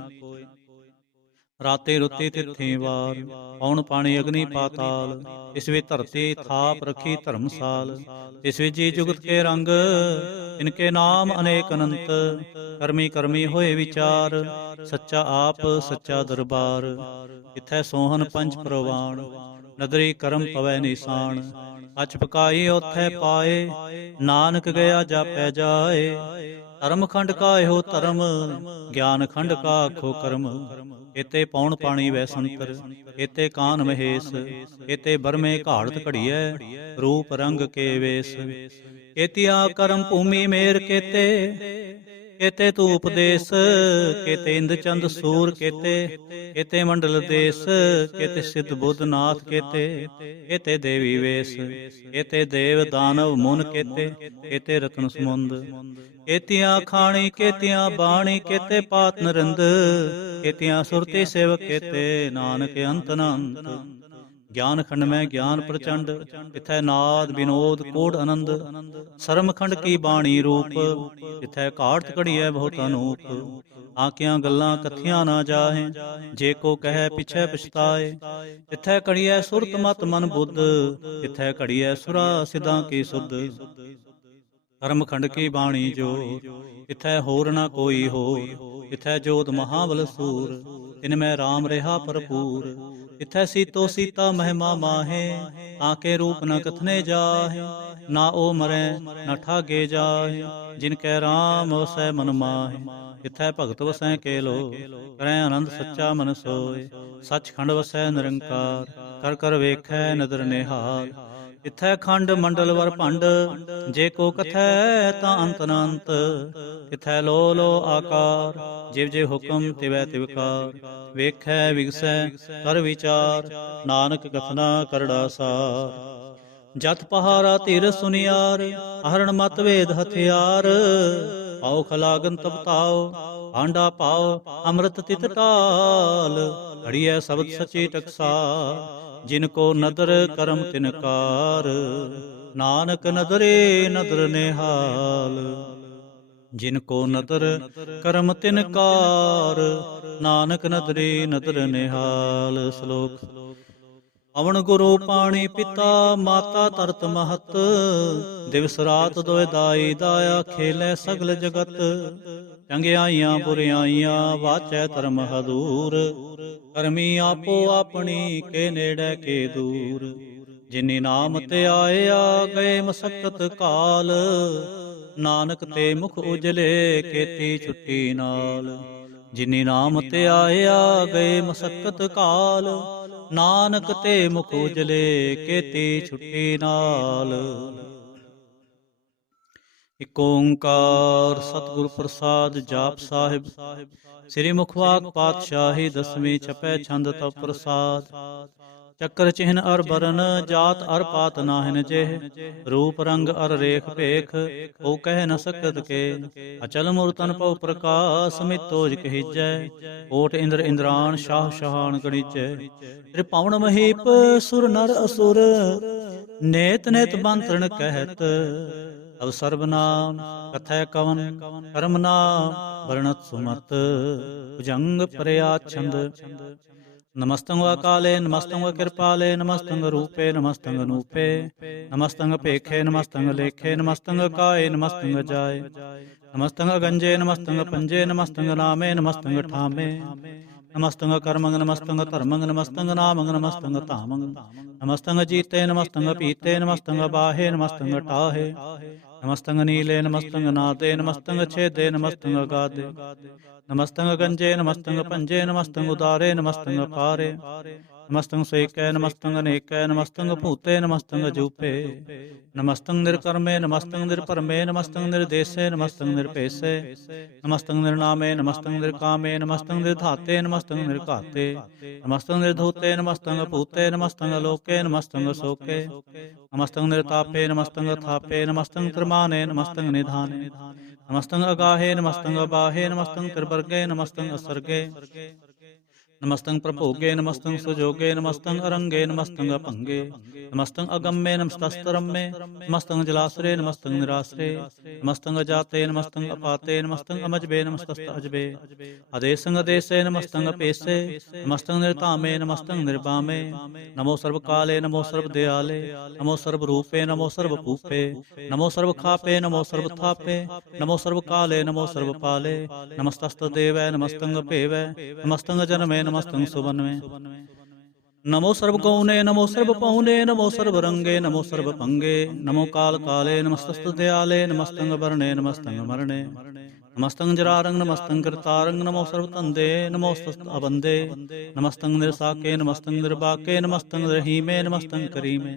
ਰਾਤੇ ਰੁੱਤੀ ਤਿੱਥੀ ਵਾਰ, ਪੌਣ ਪਾਣੀ ਅਗਨੀ ਪਾਤਾਲ, ਇਸ ਵਿੱਚ ਧਰਤੀ ਥਾਪ ਰੱਖੀ ਧਰਮਸਾਲ। ਇਸ ਵਿੱਚ ਜੀ ਜੁਗਤ ਕੇ ਰੰਗ, ਇਨਕੇ ਨਾਮ ਅਨੇਕ ਅਨੰਤ, ਕਰਮੀ ਕਰਮੀ ਹੋਏ ਵਿਚਾਰ, ਸੱਚਾ ਆਪ ਸੱਚਾ ਦਰਬਾਰ। ਇਥੈ ਸੋਹਨ ਪੰਜ ਪ੍ਰਵਾਨ, ਨਦਰੀ ਕਰਮ ਪਵੈ ਨਿਸ਼ਾਨ। ਅਚ ਪਕਾਈ ਉਥੈ ਪਾਏ, ਨਾਨਕ ਗਿਆ ਜਾਪੈ ਜਾਏ। ਧਰਮ ਖੰਡ ਕਾ ਇਹੋ ਧਰਮ, ਗਿਆਨ ਖੰਡ ਕਾ ਆਖੋ ਕਰਮ। ਇਤੇ ਪੌਣ ਪਾਣੀ ਵੈ ਸੰਤਰ, ਇਤੇ ਕਾਨ ਮਹੇਸ਼, ਇਤੇ ਬਰਮੇ ਘਾੜਤ ਘੜੀਐ, ਰੂਪ ਰੰਗ ਕੇ ਵੇਸ। ਇਤਿਆ ਕਰਮ ਭੂਮੀ ਮੇਰ ਕੇਤੇ, ਕੇਤੇ ਤੂ ਉਪਦੇਸ, ਕੇਤੇ ਇੰਦ ਚੰਦ ਸੂਰ ਕੇਤੇ, ਕੇਤੇ ਮੰਡਲ ਦੇਸ, ਕੇਤੇ ਸਿੱਧ ਬੁੱਧ ਨਾਥ ਕੇਤੇ, ਕੇਤੇ ਦੇਵੀ ਵੇਸ। ਕੇਤੇ ਦੇਵ ਦਾਨਵ ਮੁਨ ਕੇਤੇ, ਕੇਤੇ ਰਤਨ ਸਮੁੰਦ। ਕੇਤੀਆਂ ਖਾਣੀ ਕੇਤੀਆਂ ਬਾਣੀ, ਕੇਤੇ ਪਾਤ ਨਰਿੰਦ, ਕੇਤੀਆਂ ਸੁਰਤੀ ਸੇਵਕ ਕੇਤੇ, ਨਾਨਕ ਅੰਤ ਨ ਅੰਤ। ਗਿਆਨ ਖੰਡ ਮੈਂ ਗਿਆਨ ਪ੍ਰਚੰਡ, ਇਥੈ ਨਾਦ ਵਿਨੋਦ ਕੋੜ ਆਨੰਦ। ਸਰਮ ਖੰਡ ਕੀ ਬਾਣੀ ਰੂਪ, ਇਥੈ ਘਾੜਤ ਘੜੀਐ ਬਹੁਤ ਅਨੂਪ। ਆਕਿਆਂ ਗੱਲਾਂ ਕਥੀਆਂ ਨਾ ਜਾਹੇ, ਜੇ ਕੋ ਕਹੈ ਪਿਛੈ ਪਛਤਾਏ। ਇਥੈ ਘੜੀਐ ਸੁਰਤ ਮਤ ਮਨ ਬੁੱਧ, ਇਥੈ ਘੜੀਐ ਸੁਰਾ ਸਿਧਾਂ ਕੀ ਸੁਧ। ਕਰਮ ਖੰਡ ਕੀ ਬਾਣੀ ਜੋਰ, ਇਥੈ ਹੋਰ ਨਾ ਕੋਈ ਹੋਰ, ਇਥੈ ਜੋਤ ਮਹਾਬਲ ਸੂਰ, ਤਿਨ ਮੈਂ ਰਾਮ ਰਿਹਾ ਭਰਪੂਰ। ਇਥੈ ਸੀਤੋ ਸੀਤਾ ਮਹਿਮਾ ਮਾਹੇ, ਆਕੇ ਰੂਪ ਨ ਕਥਨੇ ਜਾਹੇ। ਨਾ ਉਹ ਮਰੈ ਨਾ ਠਾਗੇ ਜਾਹੇ, ਜਿਨ ਕੈ ਰਾਮ ਵਸੈ ਮਨ ਮਾਹੇ। ਇਥੈ ਭਗਤ ਵਸੈ ਕੇਲੋ, ਕਰੈ ਆਨੰਦ ਸੱਚਾ ਮਨ ਸੋਏ। ਸੱਚਖੰਡ ਵਸੈ ਨਿਰੰਕਾਰ, ਕਰ ਕਰ ਵੇਖੈ ਨਦਰ ਨਿਹਾਲ। ਇਥੈ ਖੰਡ ਮੰਡਲ ਵਰ ਭੰਡ, ਜੇ ਕੋ ਕਥੈ ਤਾਂ ਅੰਤ ਨ ਅੰਤ। ਇਥੈ ਲੋ ਲੋ ਆਕਾਰ, ਜਿਵ ਜਿਵ ਹੁਕਮ ਤਿਵੈ ਤਿਵਕਾਰ। ਵੇਖੈ ਵਿਗਸੈ ਕਰ ਵਿਚਾਰ, ਨਾਨਕ ਕਥਨਾ ਕਰੜਾ ਸਾਰ। ਜਤ ਪਹਾਰਾ ਧੀਰ ਸੁਨਿਆਰ, ਹਰਣ ਮਤ ਵੇਦ ਹਥਿਆਰ। ਪਾਉ ਖਲਾਗਨ ਤਪਤਾਓ, ਆਂਡਾ ਪਾਓ ਅੰਮ੍ਰਿਤ ਤਿਤ ਟਾਲ। ਘੜੀਐ ਸ਼ਬਦ ਸਚੀ ਟਕਸਾਲ, ਜਿਨ ਕੋ ਨਦਰ ਕਰਮ ਤਿਨਕਾਰ। ਨਾਨਕ ਨਦਰੇ ਨਦਰ ਨਿਹਾਲ, ਜਿਨ ਕੋ ਨਦਰ ਕਰਮ ਤਿਨਕਾਰ। ਨਾਨਕ ਨਦਰੇ ਨਦਰ ਨਿਹਾਲ। ਸ਼ਲੋਕ। ਅਵਣ ਗੁਰੂ ਪਾਣੀ ਪਿਤਾ, ਮਾਤਾ ਧਰਤ ਮਹਤ। ਦਿਵਸ ਰਾਤ ਦੋਇ ਦਾਈ, ਦਾਇਆ ਖੇਲੇ ਸਗਲ ਜਗਤ। ਚੰਗਿਆਈਆਂ ਬੁਰਿਆਈਆਂ, ਵਾਚੈ ਧਰਮ ਹਦੂਰ। ਕਰਮੀ ਆਪੋ ਆਪਣੀ, ਕੇ ਨੇੜੇ ਕੇ ਦੂਰ। ਜਿਨੀ ਨਾਮ ਤੇ ਆਇਆ, ਗਏ ਮਸਕਤ ਕਾਲ। ਨਾਨਕ ਤੇ ਮੁਖ ਉਜਲੇ, ਕੀਤੀ ਛੁੱਟੀ ਨਾਲ। ਜਿਨੀ ਨਾਮ ਤੇ ਆਇਆ, ਗਏ ਮਸਕਤ ਕਾਲ। ਨਾਨਕ ਤੇ ਮੁਖ ਉਜਲੇ, ਕੀਤੀ ਛੁੱਟੀ ਨਾਲ। ਇਕ ਓੰਕਾਰ ਸਤਿਗੁਰ ਪ੍ਰਸਾਦ। ਜਾਪ ਸਾਹਿਬ। ਸ੍ਰੀ ਮੁਖਵਾਕ ਪਾਤਸ਼ਾਹੀ, ਦਸਵੀਂ ਛਪੈ ਛੰਦ ਤਵ ਪ੍ਰਸਾਦ। ਚੱਕਰ ਚਿਹਨ ਅਰ ਬਰਨ, ਜਾਤ ਅਰ ਪਾਤ ਨਾਹਿਨ ਜੇਹ। ਰੂਪ ਰੰਗ ਅਰ ਰੇਖ ਭੇਖ, ਉਹ ਕਹਿ ਨ ਸਕਤ ਕੇ। ਅਚਲ ਮੂਰਤਨ ਭਉ ਪ੍ਰਕਾਸ਼, ਮਿਤੋਜ ਕਹੀਜੈ। ਓਟ ਇੰਦਰ ਇੰਦਰਾਨ, ਸ਼ਾਹ ਸ਼ਾਹਾਨ ਗਣੀਜੈ। ਤ੍ਰਿਪਾਵਨ ਮਹੀਪ, ਸੁਰ ਨਰ ਅਸੁਰ। ਨੇਤ ਨੇਤ ਬੰਤਰਣ ਕਹਿਤ, ਤਵ ਸਰਬ ਨਾਮ ਕਥੈ ਕਵਨ। ਕਰਮ ਨਾਮ ਵਰਣਤ ਸੁਮਤ, ਭੁਜੰਗ ਪਰਿਆ ਛੰਦ। ਨਮਸਤੰ ਕਾਲੇ, ਨਮਸਤੰ ਕਿਰਪਾਲੇ, ਨਮਸਤੰ ਰੂਪੇ, ਨਮਸਤੰ ਅਨੂਪੇ। ਨਮਸਤੰ ਭੇਖੇ, ਨਮਸਤੰ ਲੇਖੇ, ਨਮਸਤੰ ਕਾਏ, ਨਮਸਤੰ ਜਾਏ। ਨਮਸਤੰ ਗੰਜੇ, ਨਮਸਤੰ ਪੰਜੇ, ਨਮਸਤੰ ਨਾਮੇ, ਨਮਸਤੰ ਠਾਮੇ। ਨਮਸਤੰ ਕਰਮੰ, ਨਮਸਤੰ ਧਰਮੰ, ਨਮਸਤੰ ਨਾਮੰ, ਨਮਸਤੰ ਧਾਮੰ। ਨਮਸਤੰ ਜੀਤੇ, ਨਮਸਤੰ ਪੀਤੇ, ਨਮਸਤੰ ਬਾਹੇ, ਨਮਸਤੰ ਟਾਹੇ। ਨਮਸਤੰ ਨੀਲੇ, ਨਮਸਤੰ ਨਾਦੇ, ਨਮਸਤੰ ਛੇਦੇ, ਨਮਸਤੰ ਅਗਾਦੇ। ਨਮਸਤੰ ਗੰਜੇ, ਨਮਸਤੰ ਪੰਜੇ, ਨਮਸਤੰ ਉਦਾਰੇ, ਨਮਸਤੰ ਪਾਰੇ। नमस्तंग स्वेकै नमस्तंग अनेकै नमस्तंग भूते नमस्तंग अजूपे नमस्तंग निर्कर्मे नमस्तंग निर्परमे नमस्तंग निर्देशे नमस्तंग निर्पेशे नमस्तंग निर्नामे नमस्तंग निर्कामे नमस्तंग निर्धाते नमस्तंग निर्घाते नमस्तंग निर्धूते नमस्तंग भूते नमस्तंग लोके नमस्तंग शोके नमस्तंग निर्तापे नमस्तंग थापे नमस्तंग त्रिमाने नमस्तंग निधाने नमस्तंग अगाहे नमस्तंग अबाहे नमस्तंग त्रिवर्गे नमस्तंग असर्गे नमस्तंग प्रभोगे नमस्तंग सुजोगे नमस्तंग अरंगे नमस्तंग अपंगे नमस्तंग अगम्ये नमस्तस्तरम्ये नमस्तंग जलाश्रे नमस्तंग निराश्रे नमस्तंग अजाते नमस्तंग अपाते नमस्तंग अमजबे नमस्तस्त अजबे अदेशंग अदेशे नमस्तंग अपेशे नमस्तंग निर्तामे नमस्तंग निर्वामे नमो सर्वकाले नमो सर्वदयाले नमो सर्वरूपे नमो सर्वभूपे नमो सर्वखापे नमो सर्वथापे नमो सर्वकाले नमो सर्वपाले नमस्तस्तदेवै नमस्तंग पेवै नमस्तंग जनमे नमस्तंग सुवन्वे नमो सर्वगौणे नमो सर्वपौने नमो सर्वरंगे नमो सर्वपंगे नमो काल काले नमस्तस्तदयाले नमस्तंग वर्णे नमस्तंग मरणे नमस्तंग जरारंग नमस्तंग कृतारंग नमो सर्वतंदे नमोस्तस्त अबंदे नमस्तंग निर्साके नमस्तंग निर्बाके नमस्तंग रहीमे नमस्तंग करीमे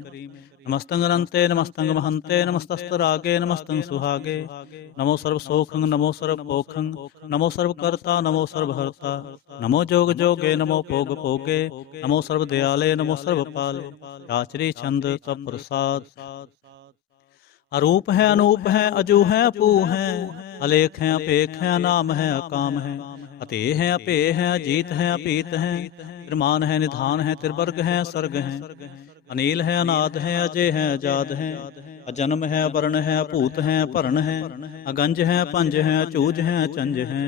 नमस्तंग अनंते नमस्तंग महंते नमस्तस्तरागे नमस्तंग सुहागे नमो सर्वसोखंग नमो सर्वपोखंग नमो सर्वकर्ता नमो सर्वहर्ता नमो जोग जोगे नमो भोग भोगे नमो सर्वदयाले नमो सर्वपाले आचरी छंद तप प्रसाद अरूप है अनूप है अजू है अपू है अलेख है अपेख है नाम है अकाम है अते है अपे है अजीत है अपीत है त्रिमान है निधान है त्रिवर्ग है सर्ग है अनील है अनाद है अजय है आजाद है अजन्म है अवर्ण है अपूत है भरण है अगंज है पंज है अचूज है चंज है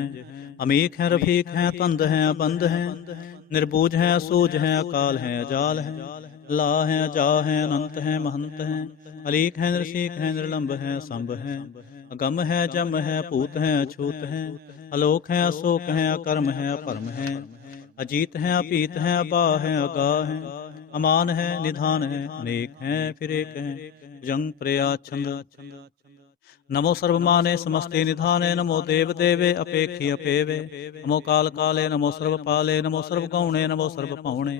अमीक है रफीक है तंद है बंद है निर्बूज है असूज है अकाल है अजाल है ला है अजा है अनंत है महंत है अलीक है नृसीक है निर्लंब है संभ है अगम है जम है पूत है अछूत है अलोक है अशोक है अकर्म है अपरम है अजीत है अपीत है अबा है अगा है अमान है निधान है अनेक है फिर एक है जंग प्रयाछंद नमो सर्वमाने समस्ते निधाने नमो देव देवे अपेक्षी अपेवे नमो काल काले नमो सर्वपाले नमो सर्वगौणे नमो सर्वपौणे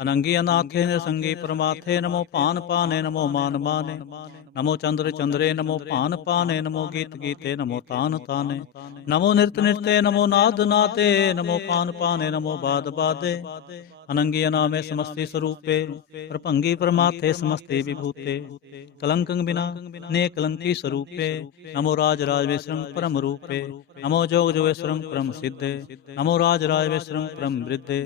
अनंगी अनाथे निसंगी परमाथे नमो पान पाने नमो मान माने नमो चंद्र चंद्रे नमो पान पाने नमो गीत गीते नमो तान ताने नमो नृत्य नृत्य नमो नाद नादे नमो पान पाने नमो बाद बादे अनंगी अनामे समस्ते स्वरूपे प्रभंगी परमाथे समस्ते विभूते कलंकं बिना ने कलंकी स्वरूपे नमो राज राजवेश्वरं परम रूपे नमो जोग जोगेश्वरं परम सिद्धे नमो राज राजवेश्वरं परम वृद्धे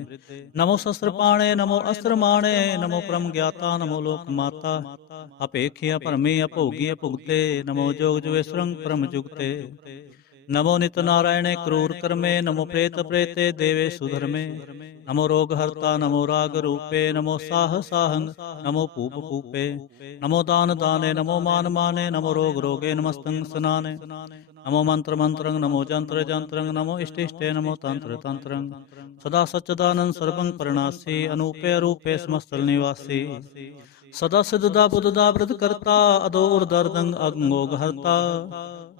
नमो शस्त्रपाणे नमो अस्त्रमाणे नमो परम ज्ञाता नमो लोक माता अपेक्षी अपरमे अभोगी अभुगते नमो जोग जोगेश्वरं परम जुगते नमो नित नारायणे क्रूर कर्मे नमो प्रेत प्रेते देवे सुधर्मे नमो रोग हर्ता नमो राग रूपे नमो साह साहंग नमो पूप पूपे नमो दान दाने नमो मान माने नमो रोग रोगे नमस्तंग स्नाने नमो मंत्र मंत्रंग नमो जंत्र जंत्रंग नमो इष्ट इष्टे नमो तंत्र तंत्रंग सदा सच्चिदानंद सर्वं परनासी अनूपे अरूपे समस्तल निवासी सदा सिद्धदा बुद्धदा व्रत करता अदो उर्दर्दंग अगंगोग हरता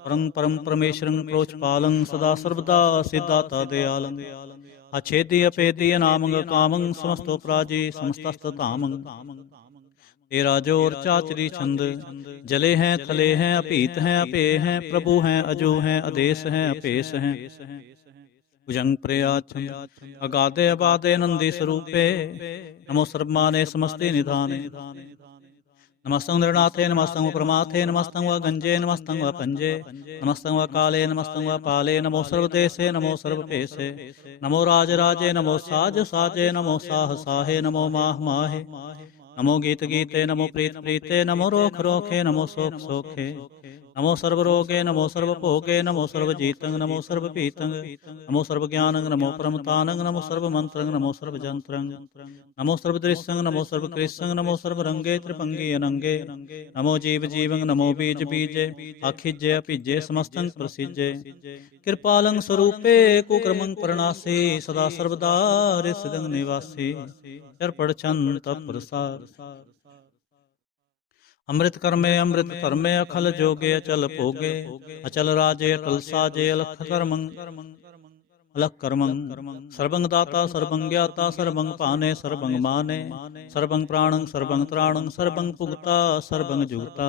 परं परम परमेश्वरं प्रोचपालं सदा सर्वदा सिद्धाता दयालं अच्छेदी अपेदी अनामंग कामं समस्तो प्राजी समस्तस्ततामं तेरा जोर चाचरी छंद जले हैं थले हैं अपीत हैं अपे हैं प्रभु हैं अजू हैं अदेश हैं अपेश हैं भुजंग प्रयाछंद अगाधे अबाधे नंदी स्वरूपे नमो सर्वमाने समस्ते निधाने नमस्तं नृनाथे नमस्तं प्रमाथे नमस्तं व गंजे नमस्तं व पंजे नमस्तं व काले नमस्तं व पाले नमो सर्वदेशे नमो सर्वपेशे नमो राजराजे नमो साज साजे नमो साह साहे नमो माह माहे नमो गीत गीते नमो प्रीत प्रीते नमो रोख रोखे नमो सोख सोखे नमो सर्वरोगे नमो सर्वभोगे नमो सर्वजीतंग नमो सर्वपीतंग नमो सर्वज्ञानंग नमो परमतानंग नमो सर्वमंत्रंग नमो सर्वजंत्रंग नमो सर्वदृश्यंग नमो सर्वकृष्यंग नमो सर्वरंगे त्रिभंगी अनंगे नमो जीव जीवंग नमो बीज बीजे आखिजे अपिजे समस्तंग प्रसिजे कृपालंग स्वरूपे कुक्रमंग परनासी सदा सर्वदा रिसिदंग निवासी चरपड़ छंद तप प्रसाद अमृत कर्मे अमृत धर्मे अखल जोगे अचल भोगे अचल राजे अटल साजे अलख धर्मं ਅਲਖ ਕਰਮੰ ਸਰਬੰਗ ਦਾਤਾ ਸਰਬੰਗ ਗਿਆਤਾ ਸਰਬੰਗ ਭਾਨੇ ਸਰਬੰਗ ਮਾਨੇ ਸਰਬੰਗ ਪ੍ਰਾਣੰ ਸਰਬੰਗ ਤ੍ਰਾਣੰ ਸਰਬੰਗ ਭੁਗਤਾ ਸਰਬੰਗ ਜੁਗਤਾ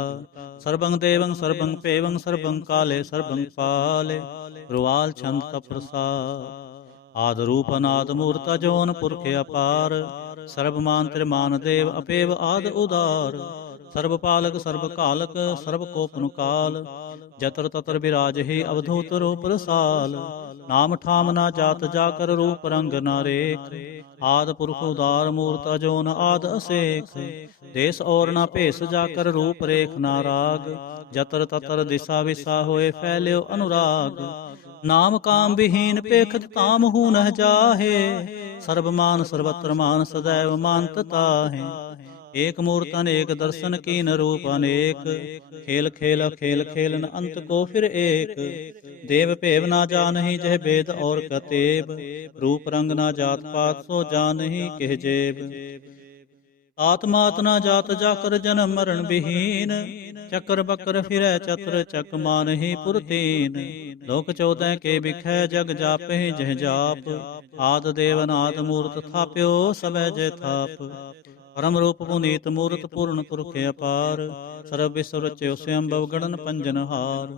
ਸਰਬੰਗ ਦੇਵੰ ਸਰਬੰਗ ਭੇਵੰ ਸਰਬੰਗ ਕਾਲੇ ਸਰਬੰਗ ਪਾਲੇ ਰੁਵਾਲ ਛੰਦ ਤਪ ਪ੍ਰਸਾਦ ਆਦ ਰੂਪ ਅਨਾਦ ਮੂਰਤ ਅਜੋਨ ਪੁਰਖ ਅਪਾਰ ਸਰਬ ਮਾਨ ਤਿਰਮਾਨ ਦੇਵ ਅਪੇਵ ਆਦ ਉਦਾਰ ਸਰਬ ਪਾਲਕ ਸਰਬ ਕਾਲਕ ਸਰਬ ਕੋਪਨ ਕਾਲ ਜਤਰ ਤਤਰ ਬਿਰਾਜਹਿ ਅਵਧੂਤ ਰੂਪ ਰਸਾਲ ਨਾਮ ਠਾਮ ਨਾ ਜਾਤ ਜਾ ਕਰ ਰੂਪ ਰੰਗ ਨਾ ਰੇਖ ਆਦ ਪੁਰਖ ਉਦਾਰ ਮੂਰਤ ਅਜੋਨ ਆਦ ਅਸੇਖ ਦੇਸ ਔਰ ਨਾ ਭੇਸ ਜਾ ਕਰ ਰੂਪ ਰੇਖ ਨਾ ਰਾਗ ਜਤਰ ਤਤਰ ਦਿਸਾ ਵਿਸਾ ਹੋਏ ਫੈਲਿਓ ਅਨੁਰਾਗ ਨਾਮ ਕਾਮ ਵਿਹੀਨ ਪੇਖਤ ਤਾਮ ਹੂ ਨਹਿ ਜਾਹੇ ਸਰਬ ਮਾਨ ਸਰਬਤਰ ਮਾਨ ਸदैव ਮਾਨਤ ਤਾਹੇ ਏਕ ਮੂਰਤ ਅਨੇਕ ਦਰਸ਼ਨ ਕੀਨ ਰੂਪ ਅਨੇਕ ਖੇਲ ਖੇਲ ਖੇਲ ਖੇਲਨ ਅੰਤ ਕੋ ਫਿਰ ਏਕ ਦੇਵ ਭੇਵ ਨਾ ਜਾਣਹੀ ਜਹ ਬੇਦ ਔਰ ਕਤੇਬ ਰੂਪ ਰੰਗ ਨਾ ਜਾਤ ਪਾਤ ਸੋ ਜਾਣਹੀ ਕਿਹ ਜੇਬ ਆਤਮਾਤ ਨਾ ਜਾਤ ਜਾਕਰ ਜਨਮ ਮਰਨ ਵਿਹੀਨ ਚੱਕਰ ਬੱਕਰ ਫਿਰੈ ਚਤੁਰ ਚੱਕ ਮਾਨਹੀ ਪੁਰਤੀਨ ਲੋਕ 14 ਕੇ ਬਿਖੈ ਜਗ ਜਾਪਹਿ ਜਹ ਜਾਪ ਆਦ ਦੇਵ ਅਨਾਦ ਮੂਰਤ ਥਾਪਿਓ ਸਭੈ ਜੈ ਥਾਪ ਪਰਮ ਰੂਪ ਪੁਨੀਤ ਮੂਰਤ ਪੂਰਨ ਪੁਰਖ ਅਪਾਰ ਸਰਬ ਵਿਸਵ ਰਚਿਓ ਸਯੰਭਵ ਗੜਨ ਪੰਜਨ ਹਾਰ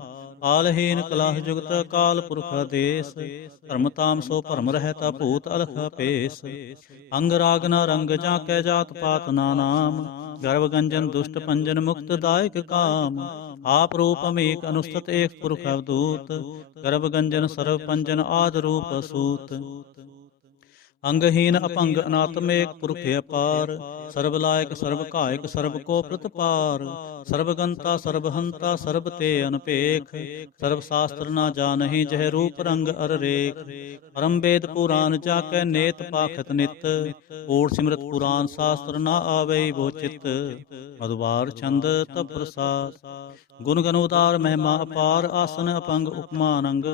ਆਲਹੀਨ ਕਲਾਹ ਜੁਗਤ ਕਾਲ ਪੁਰਖ ਆਦੇਸ ਧਰਮ ਤਾਮ ਸੋ ਭਰਮ ਰਹਿਤਾ ਭੂਤ ਅਲਖ ਪੇਸ ਅੰਗ ਰਾਗ ਨਾ ਰੰਗ ਜਾਂ ਕੈ ਜਾਤ ਪਾਤ ਨਾ ਨਾਮ ਗਰਭ ਗੰਜਨ ਦੁਸ਼ਟ ਪੰਜਨ ਮੁਕਤ ਦਾਇਕ ਕਾਮ ਆਪ ਰੂਪ ਅਮੇਕ ਅਨੁਸਤਤ ਏਕ ਪੁਰਖ ਅਵਧੂਤ ਗਰਭ ਗੰਜਨ ਸਰਵ ਪੰਜਨ ਆਦ ਰੂਪ ਅਸੂਤ ਅੰਗਹੀਨ ਅਪੰਗ ਅਨਾਤਮੇਕ ਪੁਰਖ ਅਪਾਰ ਸਰਬ ਲਾਇਕ ਸਰਬ ਕਾਇਕ ਸਰਬ ਕੋ ਪ੍ਰਤਪਾਰ ਸਰਬ ਗੰਤਾ ਸਰਬ ਹੰਤਾ ਸਰਬ ਤੇ ਅਨਪੇਖ ਸਰਬ ਸ਼ਾਸਤਰ ਨਾ ਜਾਣਹੀ ਜਹ ਰੂਪ ਰੰਗ ਅਰ ਰੇਖ ਪਰਮ ਵੇਦ ਪੁਰਾਨ ਜਾ ਕੈ ਨੇਤ ਪਾਖਤ ਨਿਤ ਓੜ ਸਿਮਰਤ ਪੁਰਾਨ ਸ਼ਾਸਤਰ ਨਾ ਆਵੇ ਬੋ ਚਿਤ ਮਧੁਬਾਰ ਛੰਦ ਤਪ ਪ੍ਰਸਾਦ ਗੁਣ ਗਨ ਉਦਾਰ ਮਹਿਮਾ ਅਪਾਰ ਆਸਨ ਅਪੰਗ ਉਪਮਾ ਅਨੰਗ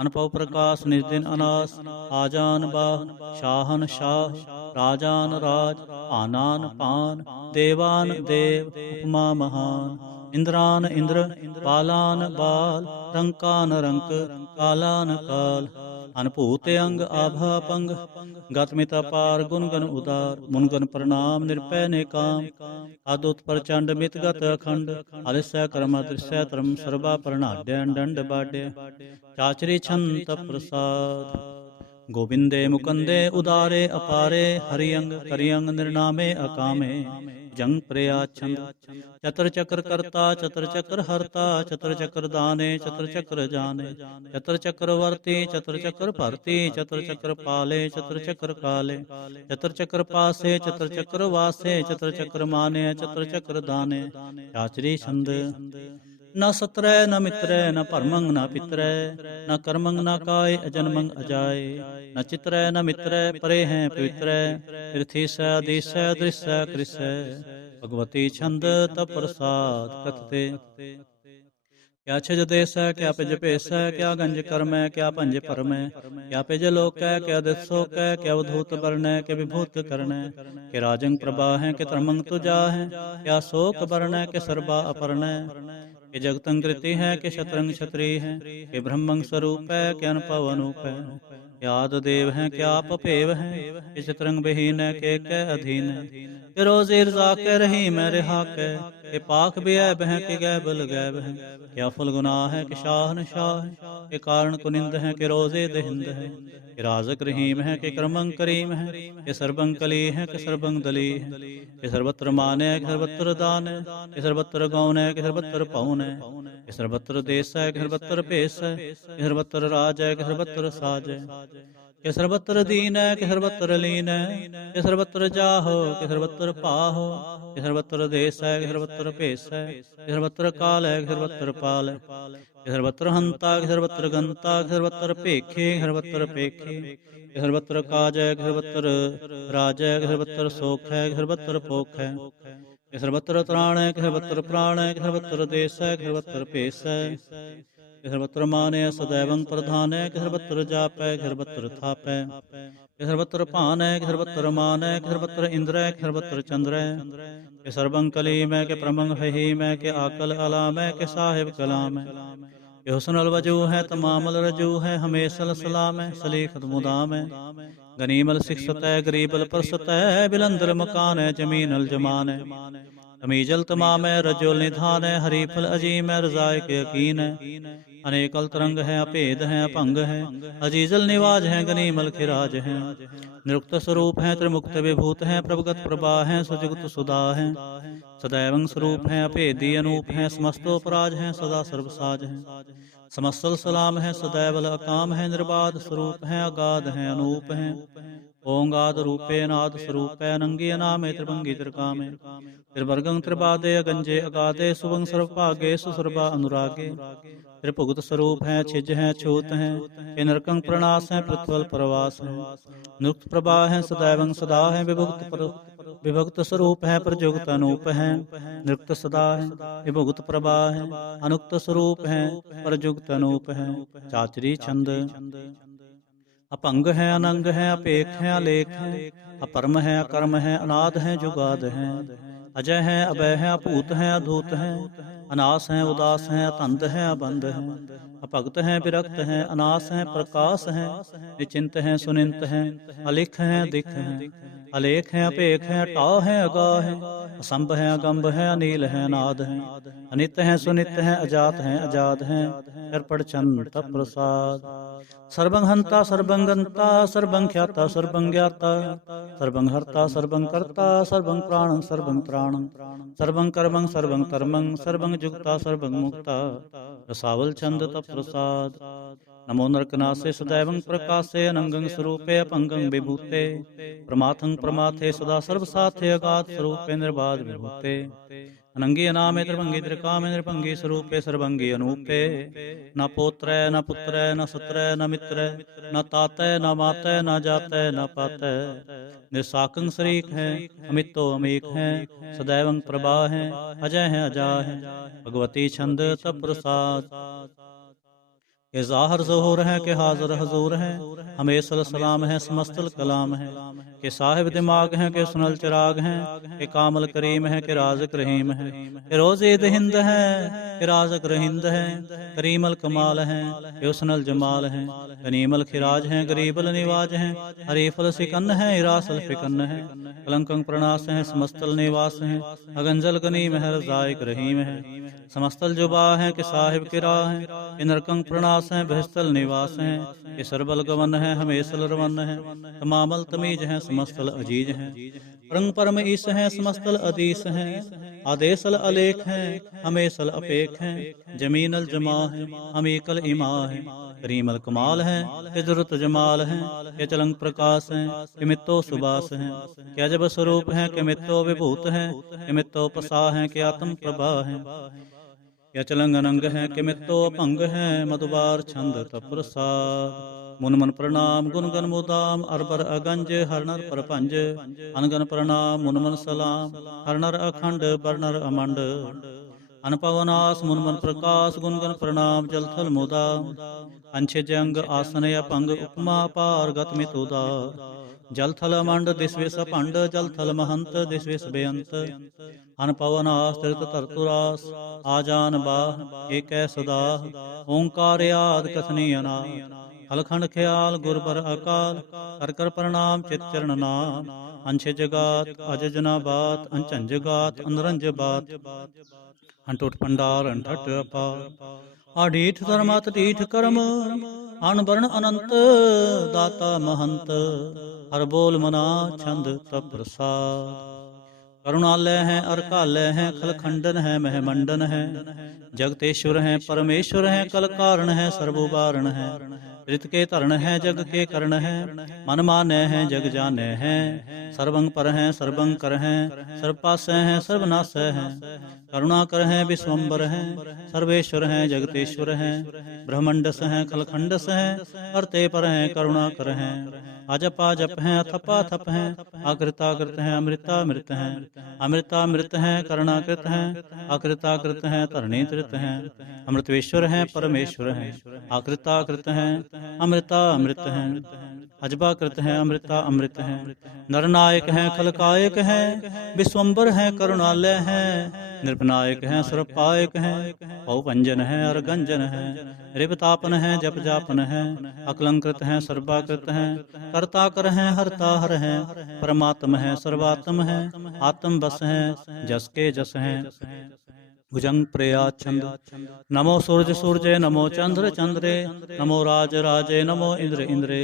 ਅਨਪਉ ਪ੍ਰਕਾਸ਼ ਨਿਰਦਿਨ ਅਨਾਸ ਆਜਾਨ ਬਾਹ ਸ਼ਾਹਨ ਸ਼ਾਹ ਰਾਜਾਨ ਰਾਜ ਆਨਾਨ ਪਾਨ ਦੇਵਾਨ ਦੇਵ ਉਪਮਾ ਮਹਾਨ ਇੰਦਰਾਨ ਇੰਦਰ ਬਾਲਾਨ ਬਾਲ ਰੰਕਾਨ ਰੰਕ ਕਾਲਾਨ ਕਾਲ ਅਨਭੂਤ ਅੰਗ ਆਭਾ ਪੰਗ ਗਤ ਮਿਤ ਅਪਾਰ ਗੁਣ ਗਨ ਉਦਾਰ ਮੁਨ ਗਨ ਪ੍ਰਣਾਮ ਨਿਰਪੈ ਨੇ ਕਾਮ ਆਦੁਤ ਪ੍ਰਚੰਡ ਮਿਤ ਗਤ ਅਖੰਡ ਅਲਿਸੈ ਕਰਮ ਦ੍ਰਿਸੈ ਧਰਮ ਸਰਬਾ ਪ੍ਰਣਾਡੈ ਡੰਡ ਬਾਡੈ ਚਾਚਰੀ ਛੰਤ ਪ੍ਰਸਾਦ ਗੋਬਿੰਦੇ ਮੁਕੰਦੇ ਉਦਾਰੇ ਅਪਾਰੇ ਹਰਿ ਅੰਗ ਕਰਿ ਅੰਗ ਨਿਰਨਾਮੇ ਅਕਾਮੇ ਜੰਗ ਪ੍ਰਿਆ ਛੰਦ ਚਤਰ ਚੱਕਰ ਕਰਤਾ ਚਤਰ ਚੱਕਰ ਹਰਤਾ ਚਤਰ ਚੱਕਰ ਦਾਨੇ ਚਤਰ ਚੱਕਰ ਜਾਣੇ ਚਤਰ ਚੱਕਰ ਵਰਤੀ ਚਤਰ ਚੱਕਰ ਭਰਤੀ ਚਤਰ ਚੱਕਰ ਪਾਲੇ ਚਤਰ ਚੱਕਰ ਕਾਲੇ ਚਤਰ ਚੱਕਰ ਪਾਸੇ ਚਤਰ ਚੱਕਰ ਵਾਸੇ ਚਤਰ ਚੱਕਰ ਮਾਨੇ ਚਤਰ ਚੱਕਰ ਦਾਨੇ ਚਾਚਰੀ ਛੰਦ ਨਾ ਸਤਰੈ ਨ ਮਿਤਰੈ ਨ ਭਰਮੰ ਨ ਪਿਤਰੈ ਨ ਕਰਮੰ ਨ ਕਾਇ ਅਜਨਮੰ ਅਜਾਏ ਨ ਚਿਤਰੈ ਨ ਮਿਤਰੈ ਪਰੇ ਹੈ ਪਵਿੱਤਰੈ ਪ੍ਰਿਥੀਸੈ ਅਦੀਸੈ ਦ੍ਰਿਸੈ ਕ੍ਰਿਸੈ ਭਗਵਤੀ ਛੰਦ ਤਪ ਪ੍ਰਸਾਦ ਕਥਤੇ ਕਿਆ ਛਜ ਦੇਸੈ ਕਿਆ ਪਿਜ ਭੇਸੈ ਕਿਆ ਗੰਜ ਕਰਮੈ ਕਿਆ ਭੰਜ ਭਰਮੈ ਕਿਆ ਪਿਜ ਲੋਕੈ ਕਿਆ ਦਿਸੋ ਕੈ ਕਿਆ ਅਵਧੂਤ ਵਰਣੈ ਕਿ ਵਿਭੂਤ ਕਰਣੈ ਕਿ ਰਾਜੰ ਪ੍ਰਭਾ ਹੈ ਕਿ ਧਰਮੰ ਤੁਜਾ ਹੈ ਕਿਆ ਸ਼ੋਕ ਵਰਣੈ ਕਿ ਸਰਬਾ ਅਪਰਣੈ कि जगतं कृति है कि शतरंग क्षत्रि है कि ब्रह्मं स्वरूप है कि अनुभव अनूप है कि आद देव है कि आप अपेव है कि शतरंग विहीन है कि अधीन है कि रोज़ इर्जा के रही मैं रिहा के कि पाक भी ऐब है कि गैब गैब है कि अफल गुनाह है कि शाहन शाह है कि कारण कुनिंद है कि रोज़े दहिंद है कि राजक रहीम है कि क्रमं करीम है कि सर्वं कली है कि सर्वं दली है कि सर्वत्र मान है कि सर्वत्र दान है कि सर्वत्र गौन है कि सर्वत्र पौन है कि सर्वत्र देश है कि सर्वत्र भेष है कि सर्वत्र राज है कि सर्वत्र साज है कि सर्वत्र दीन है कि सर्वत्र लीन है कि सर्वत्र जाहो कि सर्वत्र पाहो कि सर्वत्र देश है कि सर्वत्र भेष है कि सर्वत्र काल है कि सर्वत्र पाल है कि सर्वत्र हंता कि सर्वत्र गंता कि सर्वत्र पेखे कि सर्वत्र पेखे कि सर्वत्र काज है कि सर्वत्र राज है कि सर्वत्र सोख है कि सर्वत्र पोख है कि सर्वत्र त्राण है कि सर्वत्र प्राण है कि सर्वत्र देश है कि सर्वत्र भेष है कि सर्वत्र मान है सदैवं प्रधान है कि सर्वत्र जाप है कि सर्वत्र थाप है कि सर्वत्र भान है कि सर्वत्र मान है कि सर्वत्र इंद्र है कि सर्वत्र चंद्र है कि सर्वं कलीम है कि प्रमंग फहीम है कि आकल अलाम है कि साहिब कलाम है यो सुनल वजू है तमामल रजू है, हमेशल सलाम है सलीखत मुदाम है। गनीमल सिखसत है गरीबल परसत है, बिलंदल मकान है जमीनल जमान है। तमीजल तमाम है रजोल निधान है, हरीफल अजीम है रजाए के यकीन है। अनेकल तरंग है अभेद है अभंग है, अजीजल निवाज है गनीमल खिराज है। निरुक्त स्वरूप है त्रिमुक्त विभूत है, प्रभगत प्रभा है सुजुगत सुधा है। सदैवं स्वरूप है अभेदी अनूप है, समस्तोपराज है सदा सर्वसाज है। समस्तल सलाम है सदैवल अकाम है, निर्बाध स्वरूप है अगाध है अनूप है। ओंगाद रूपे नाद स्वरूप है, अनंगी अनामे त्रिभंगी त्रिकामे। त्रिवर्गं त्रिबादे अगंजे अगाधे, सुभंग सर्वभागे सुसर्वा अनुरागे। त्रिभुगत स्वरूप है छिज है छूत है, के नरकं प्रणास है पृथ्वल प्रवास है। निरुक्त प्रभा है सदैवं सदा है, विभक्त स्वरूप है प्रजुगत अनूप है। निरुक्त सदा है विभुगत प्रभा है, अनुक्त स्वरूप है प्रजुगत अनूप है। चाचरी छंद अपंग है अनंग है अपेख है अलेख है, अपरम है अकर्म है अनाद है जुगाद है। अजय है अभय है अभूत है अधूत है, अनास है उदास है अतंद है अबंध है। अपगत है विरक्त है अनास है प्रकाश है, निचिंत है सुनिंत है अलिख है दिख है। अलेख है अपेख है अटा है अगा है, असंभ है अगंभ है अनील है अनाद है। अनित है सुनित है अजात है अजाद है, अर्पण चंद प्रसाद। सर्वं हंता सर्वं गंता सर्वं ख्याता सर्वं ज्ञाता, सर्वं हर्ता सर्वं कर्ता सर्वं प्राणं सर्वं त्राणं। सर्वं कर्मं सर्वं धर्मं सर्वं जुक्ता सर्वं मुक्ता, रसावल छंद प्रसाद। नमो नरकनासे सदैवं प्रकाशे, अनंगं स्वरूपे अपंगं विभूते। प्रमाथं प्रमाथे सदा सर्वसाथे, अगाध स्वरूपे निर्बाध विभूते। अनंगी अनामे त्रिभंगी त्रिकामे, निर्भंगी स्वरूपे सर्वंगी अनूपे। न पोत्र न पुत्र न सत्र न मित्र, न तातै न मातै न जातै न पातै। निरसाकं शरीक है अमितो अमीक है, सदैवं प्रभा है अजय है अजा है। भगवती छंद तप्रसाद। के ज़ाहर ज़ोहर है के हाज़र हजूर है, हमेशल सलाम है समस्तल कलाम है। के साहिब दिमाग हैं के सुनल चिराग हैं, के कामल करीम है के राज़क रहीम है। के रोज़ेद हिंद है के राज़क रहिंद है, करीमल कमाल है के सुनल जमाल है। गनीमल खिराज हैं गरीबल निवाज हैं, हरीफल सिकन है इरासल फिकन है। कलंकं प्रणास है समस्तल निवास है, अगंजल गनीम है रज़ाइक रहीम है। समस्तल जुबा है के साहिब किरा है, के नरकं प्रणास है बहस्तल निवास है। के सरबल गवन है हमेशल रवन है, तमामल तमीज है समस्तल अजीज है। रंग परम ईस है समस्तल अदीस है, आदेशल अलेख है हमेशल अपेख है। जमीनल जमा है हमीकल इमा है, करीमल कमाल है के जुरत जमाल है। के चलंग प्रकाश है के मित्तो सुबास है, के अजब स्वरूप है के मित्तो विभूत है। के मित्तो पसा है के आत्म प्रभा है, या चलंग अनंग है के मित्तो अपंग है। मधुबार छंद तप्रसाद। मुन मन प्रणाम गुण गण मुदाम, अरबर अगंज हर नर परपंज। अनगन प्रणाम मुन मन सलाम, हर नर अखंड बर नर अमंड। अनपवनास मुन मन प्रकाश, गुण गण प्रणाम जल थल मुदा। अंछे जंग आसन अपंग, उपमा पार गत मित उदार। जल थल अमंड दिसविस अपंड, जल थल महंत दिसविस बेअंत। अनपवनास तीर्थ तरतुरास, आजान बाह एक सदाह। ओंकार याद कथनी अनाथ, अलखंड ख्याल गुरबर अकाल। कर कर प्रणाम चित चरण नाम, अंछे जगात अज जना बात। अंचन जगात अनरंज बात, अंटुट पंडाल अंठट अपार। आडीठ धर्मत टीठ कर्म, अनबरण अनंत दाता महंत। हर बोल मना छंद तप्रसाद। करुणालय है अरकालय है, खलखंडन है महमंडन है। जगतेश्वर है परमेश्वर है, कल कारण है सर्वोबारण है। ऋत के तरण है जग के करण है, मन माने है जग जाने है। सर्वंग पर है सर्वंग कर है, सर्वपास है सर्वनाश है। करुणा कर है विश्वम्बर है, सर्वेश्वर है जगतेश्वर है। ब्रह्मंडस है खलखंडस है, करते पर है करुणा कर है। अजपा जप है अथपा थप है, आकृताकृत है अमृतामृत है। अमृतामृत है करुणाकृत है, आकृताकृत है धरणीकृत है। अमृतेश्वर है परमेश्वर है, आकृताकृत है अमृता अमृत है। अजबा कृत हैं अमृता अमृत हैं, नरनायक हैं खलकायक हैं, विश्वम्बर हैं करुणालय हैं, नृपनायक हैं सर्वपायक हैं, पौपंजन हैं अरगंजन हैं, रिपतापन हैं जप जापन हैं, अकलंकृत हैं सर्वाकृत हैं, कर्ता कर हैं हरता हर हैं, परमात्म हैं सर्वात्म हैं, आत्म बस हैं जस के जस हैं। भुजंग प्रयाच्छंद। नमो सूर्य सूर्य नमो चंद्र चंद्रे, नमो राज राजे नमो इंद्र इंद्रे,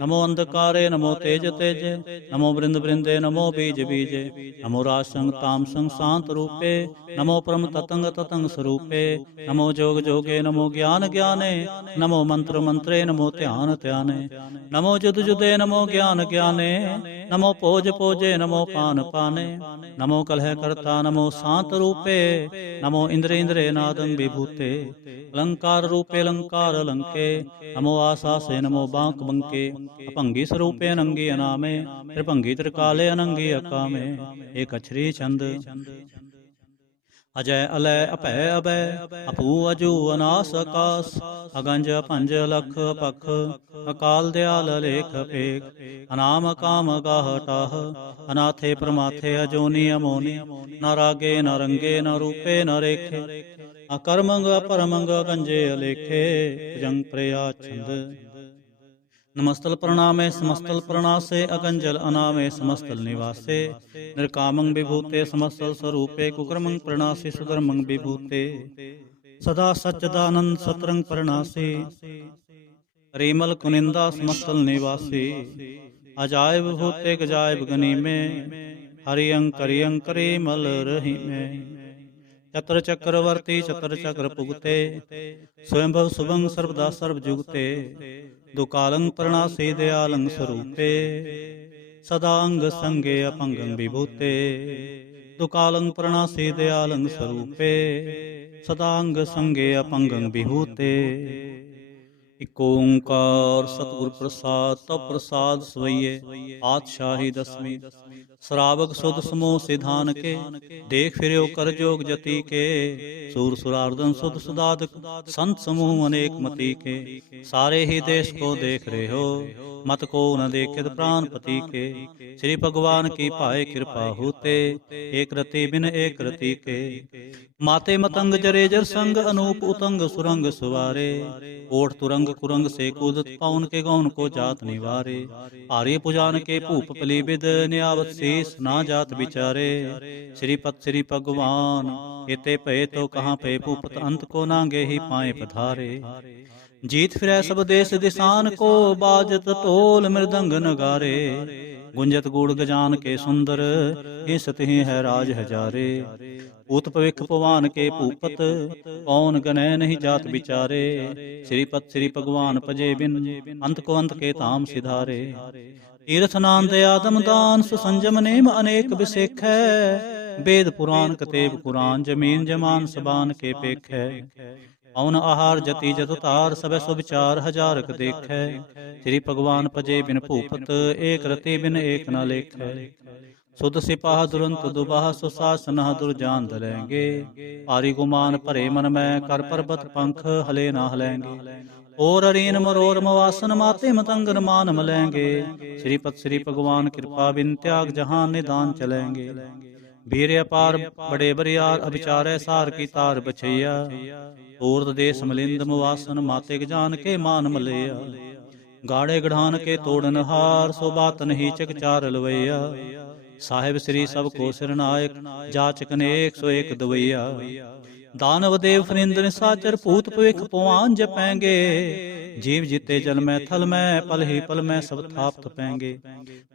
नमो अंधकारे नमो तेज तेजे, नमो वृंद वृंदे नमो बीज बीजे, नमो राजसंग तामसंग शांत रूपे, नमो परम ततंग ततंग स्वरूपे, नमो जोग जोगे नमो ज्ञान ज्ञाने, नमो मंत्र मंत्रे नमो ध्यान ध्याने, नमो जुद जुदे नमो ज्ञान ज्ञाने, नमो पोज पोजे नमो पान पाने, नमो कलह करता नमो शांत रूपे, नमो इंद्र इंद्रे नादं विभूते, अलंकार रूपे अलंकार अलंके, नमो आसासे नमो बांक बंके, अपंगी स्वरूपे अनंगी अनामे, त्रिभंगी त्रिकाले अनंगी अकामे, एक अक्षरी छंद। अजय अलय अभय अभय, अपू अजू अनास आकाश, अगंज अपंज अलख अपख, अकाल दयाल लेख पेख, अनाम काम गाह टाह, अनाथे प्रमाथे अजोनी अमोनी, न रागे न रंगे न रूपे न रेखे, अकर्मंग अपरमंग गंजे अलेखे। भुजंग प्रयाच्छंद। नमस्तल प्रणामे समस्तल प्रणासे, अगंजल अनामे समस्तल निवासे, निर्कामं विभूते समस्तल स्वरूपे, कुकर्मं प्रणासे सुधर्मं विभूते, सदा सच्चिदानंद सतरंग प्रणासे, रेमल कुनिंदा समस्तल निवासी, अजायब भूते गजायब गनी में, हरियं करियं करेमल रही में, चतर चक्रवर्ती चतर चक्र पुगते, स्वयंभव शुभं सर्वदा सर्व जुगते, दुकालं प्रणासे दयालं स्वरूपे, सदांग संगे अपंगं विभूते, दुकालं प्रणासे दयालं स्वरूपे, सदांग संगे अपंगं विभूते। इक ओंकार सतगुर प्रसाद, तब प्रसाद सवैये पातशाही दसवीं, श्रावक सुध समूह सिधान के, देख फिर्यो कर जोग जति के, सूर सुरार्दन सुध सुदादक, संत समूह अनेक मति के, सारे ही देश को देख रहे हो, मत को न देखित प्राणपति के, श्री भगवान की पाए कृपा होते, एक रति बिन एक रति के, माते मतंग जरे जर संग, अनूप उतंग सुरंग सुवारे, ओठ तुरंग कुरंग से कूदत, पवन के गौन को जात निवारे, आर्य पुजान के भूप पली विद, न्यावत शेष ना जात विचारे, श्री भगवान एते पए तो कहाँ पे भूपत, अंत को नांगे ही पाए पधारे, जीत फिरै सब देश दिशान को, बाजत ढोल मृदंग नगारे, गुंजत गुड़ गजान के सुंदर, हिसत ही है राज हजारे, उत पविख पवान के भूपत, पौन गनय नहीं जात विचारे, श्री भगवान पजे बिन, अंत को अंत के धाम सिधारे, तीर्थ नाम दयादम दान, सुसंजम नेम अनेक विसेख है, वेद पुराण कतेब कुरान, जमीन जमान सबान के पेख है, पवन आहार जति जत तार, सब सुविचार हजारक देख है, श्री भगवान पजे बिन भूपत, एक रति बिन एक न लेख है, सुध सिपाह दुरंत दुबाह, सुशासन दुर्जान दलेंगे, आरि गुमान भरे मन में, कर पर्वत पंख हले ना हलेंगे, और अरीन मरोर मवासन, माते मतंगन मान मलेंगे, श्री भगवान कृपा बिन, त्याग जहां निदान चलेंगे, वीर अपार बड़े बरियार, अभिचारे सार की तार बछैया, ओर्द देश मलिंद मवासन, माते जान के मान मलैया, गाड़े गढ़ान के तोड़न हार, सो बात नहीं चकचार लवैया, साहिब श्री सब को सिरनायक, जाचक नेक सो एक दवैया, दानव देव फरिंद निशाचर, भूत भविख पवान जपेंगे, जीव जीते जल में थल में, पल ही पल में सब थाप थपेंगे,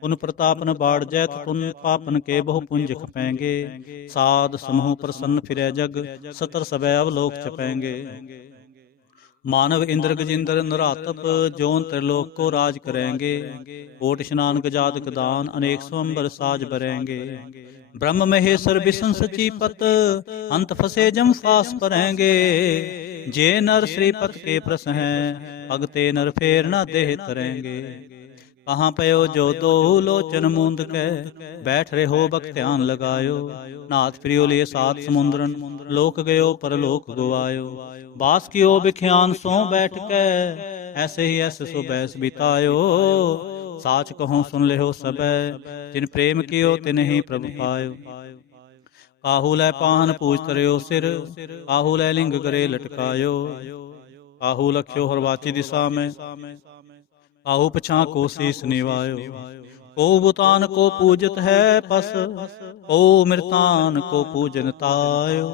पुन प्रतापन बाढ़ जैत, पुन पापन के बहु पुंज खपेंगे, साध समूह प्रसन्न फिरै जग, सतर सबे अवलोक चपेंगे, मानव इंद्र गजिंद्र नरातप, जोन त्रिलोक को राज करेंगे, कोट स्नान गजाद गदान, अनेक स्वंबर साज बरेंगे, ब्रह्म महेश्वर विष्णु सचीपत, अंत फसे जम फास परेंगे, जे नर श्रीपत के प्रस हैं, भगते नर फेर न देह तरेंगे, कहाँ पयो जो दो लोचन मूंद के, बैठ रहे हो बक ध्यान लगायो, नाथ प्रियो लिए सात समुद्रन, लोक गयो परलोक गुआयो, बास कियो बिख्यान सो बैठ के, ऐसे ही ऐसे सो बैस बितायो, साच कहूँ सुन लेहो सबै, जिन प्रेम कियो तिन ही प्रभु पायो। काहू लै पाहन पूज तरियो सिर, काहू लै लिंग करे लटकायो। काहू लख्यो हरवाची दिशा में, काहू पछा को शीस निवायो। को बुतान को पूजत है पस, को मृतान को पूजन तायो।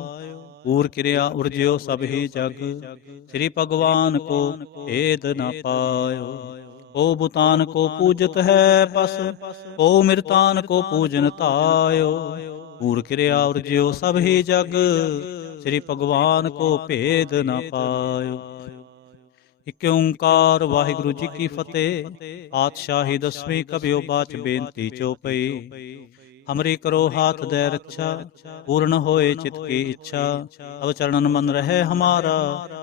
ऊर क्रिया उर्ज्यो सब ही जग, श्री भगवान को भेद न पायो। को बुतान को पूजत है पस, को मृतान को पूजन तायो। ऊर क्रिया उर्ज्यो सब ही जग, श्री भगवान को भेद न पायो। इक ओंकार वाहिगुरु जी की फतेह। पातशाही दसवीं कबियो बाच बेनती चौपई। हमरी करो हाथ दे रक्षा, पूर्ण होए चित की इच्छा। अब चरणन मन रहे हमारा,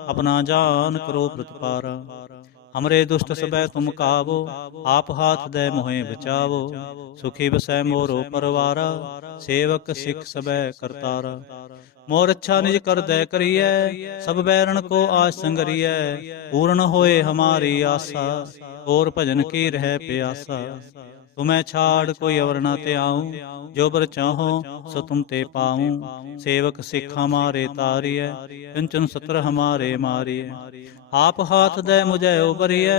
अपना जान करो प्रतिपारा। हमरे दुष्ट सबै तुम कावो, आप हाथ दे मोहे बचावो। सुखी बसै मोरो परवारा, सेवक सिख सबै करतारा। मोर अच्छा निज कर दे करिए, सब बैरन को आस संगरिए। पूर्ण होए हमारी आशा, और भजन की रह प्यासा। तुम्हें छाड़ कोई अवर न ते आऊं, जो बर चाहो सो तुम ते पाऊं। सेवक सिख हमारे तारिय, कंचन सत्र हमारे मारिय। आप हाथ दे मुझे उबरिय,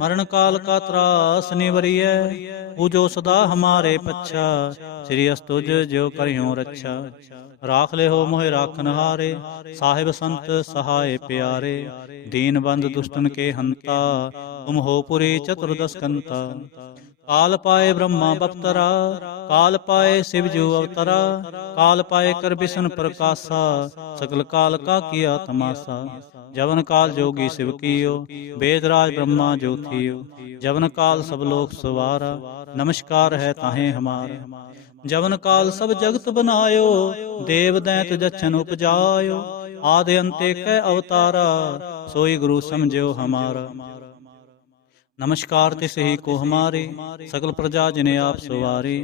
मरण काल का त्रास निवरिय। पूजो सदा हमारे पच्छा, श्री अस्तुज जो करियो रक्षा। राख ले हो मोहे राखन हारे, साहिब संत सहाय प्यारे। दीन बंद दुष्टन के हंता, तुम हो पुरी चतुर्दश कंता। काल पाए ब्रह्मा बप्तरा, काल पाए शिव जो अवतरा। काल पाए कर बिशन प्रकाशा, सकल काल का किया तमाशा। जवन काल जोगी शिव कियो, वेदराज ब्रह्मा जो थियो। जवन काल सब लोक सवारा, नमस्कार है ताहे हमारा। जवन काल सब जगत बनायो, देव दैत जच्छन उपजायो। आदि अंते कै अवतारा, सोई गुरु समझो हमारा। नमस्कार तिस ही को हमारे, सकल प्रजा जिन्हें आप सवारे।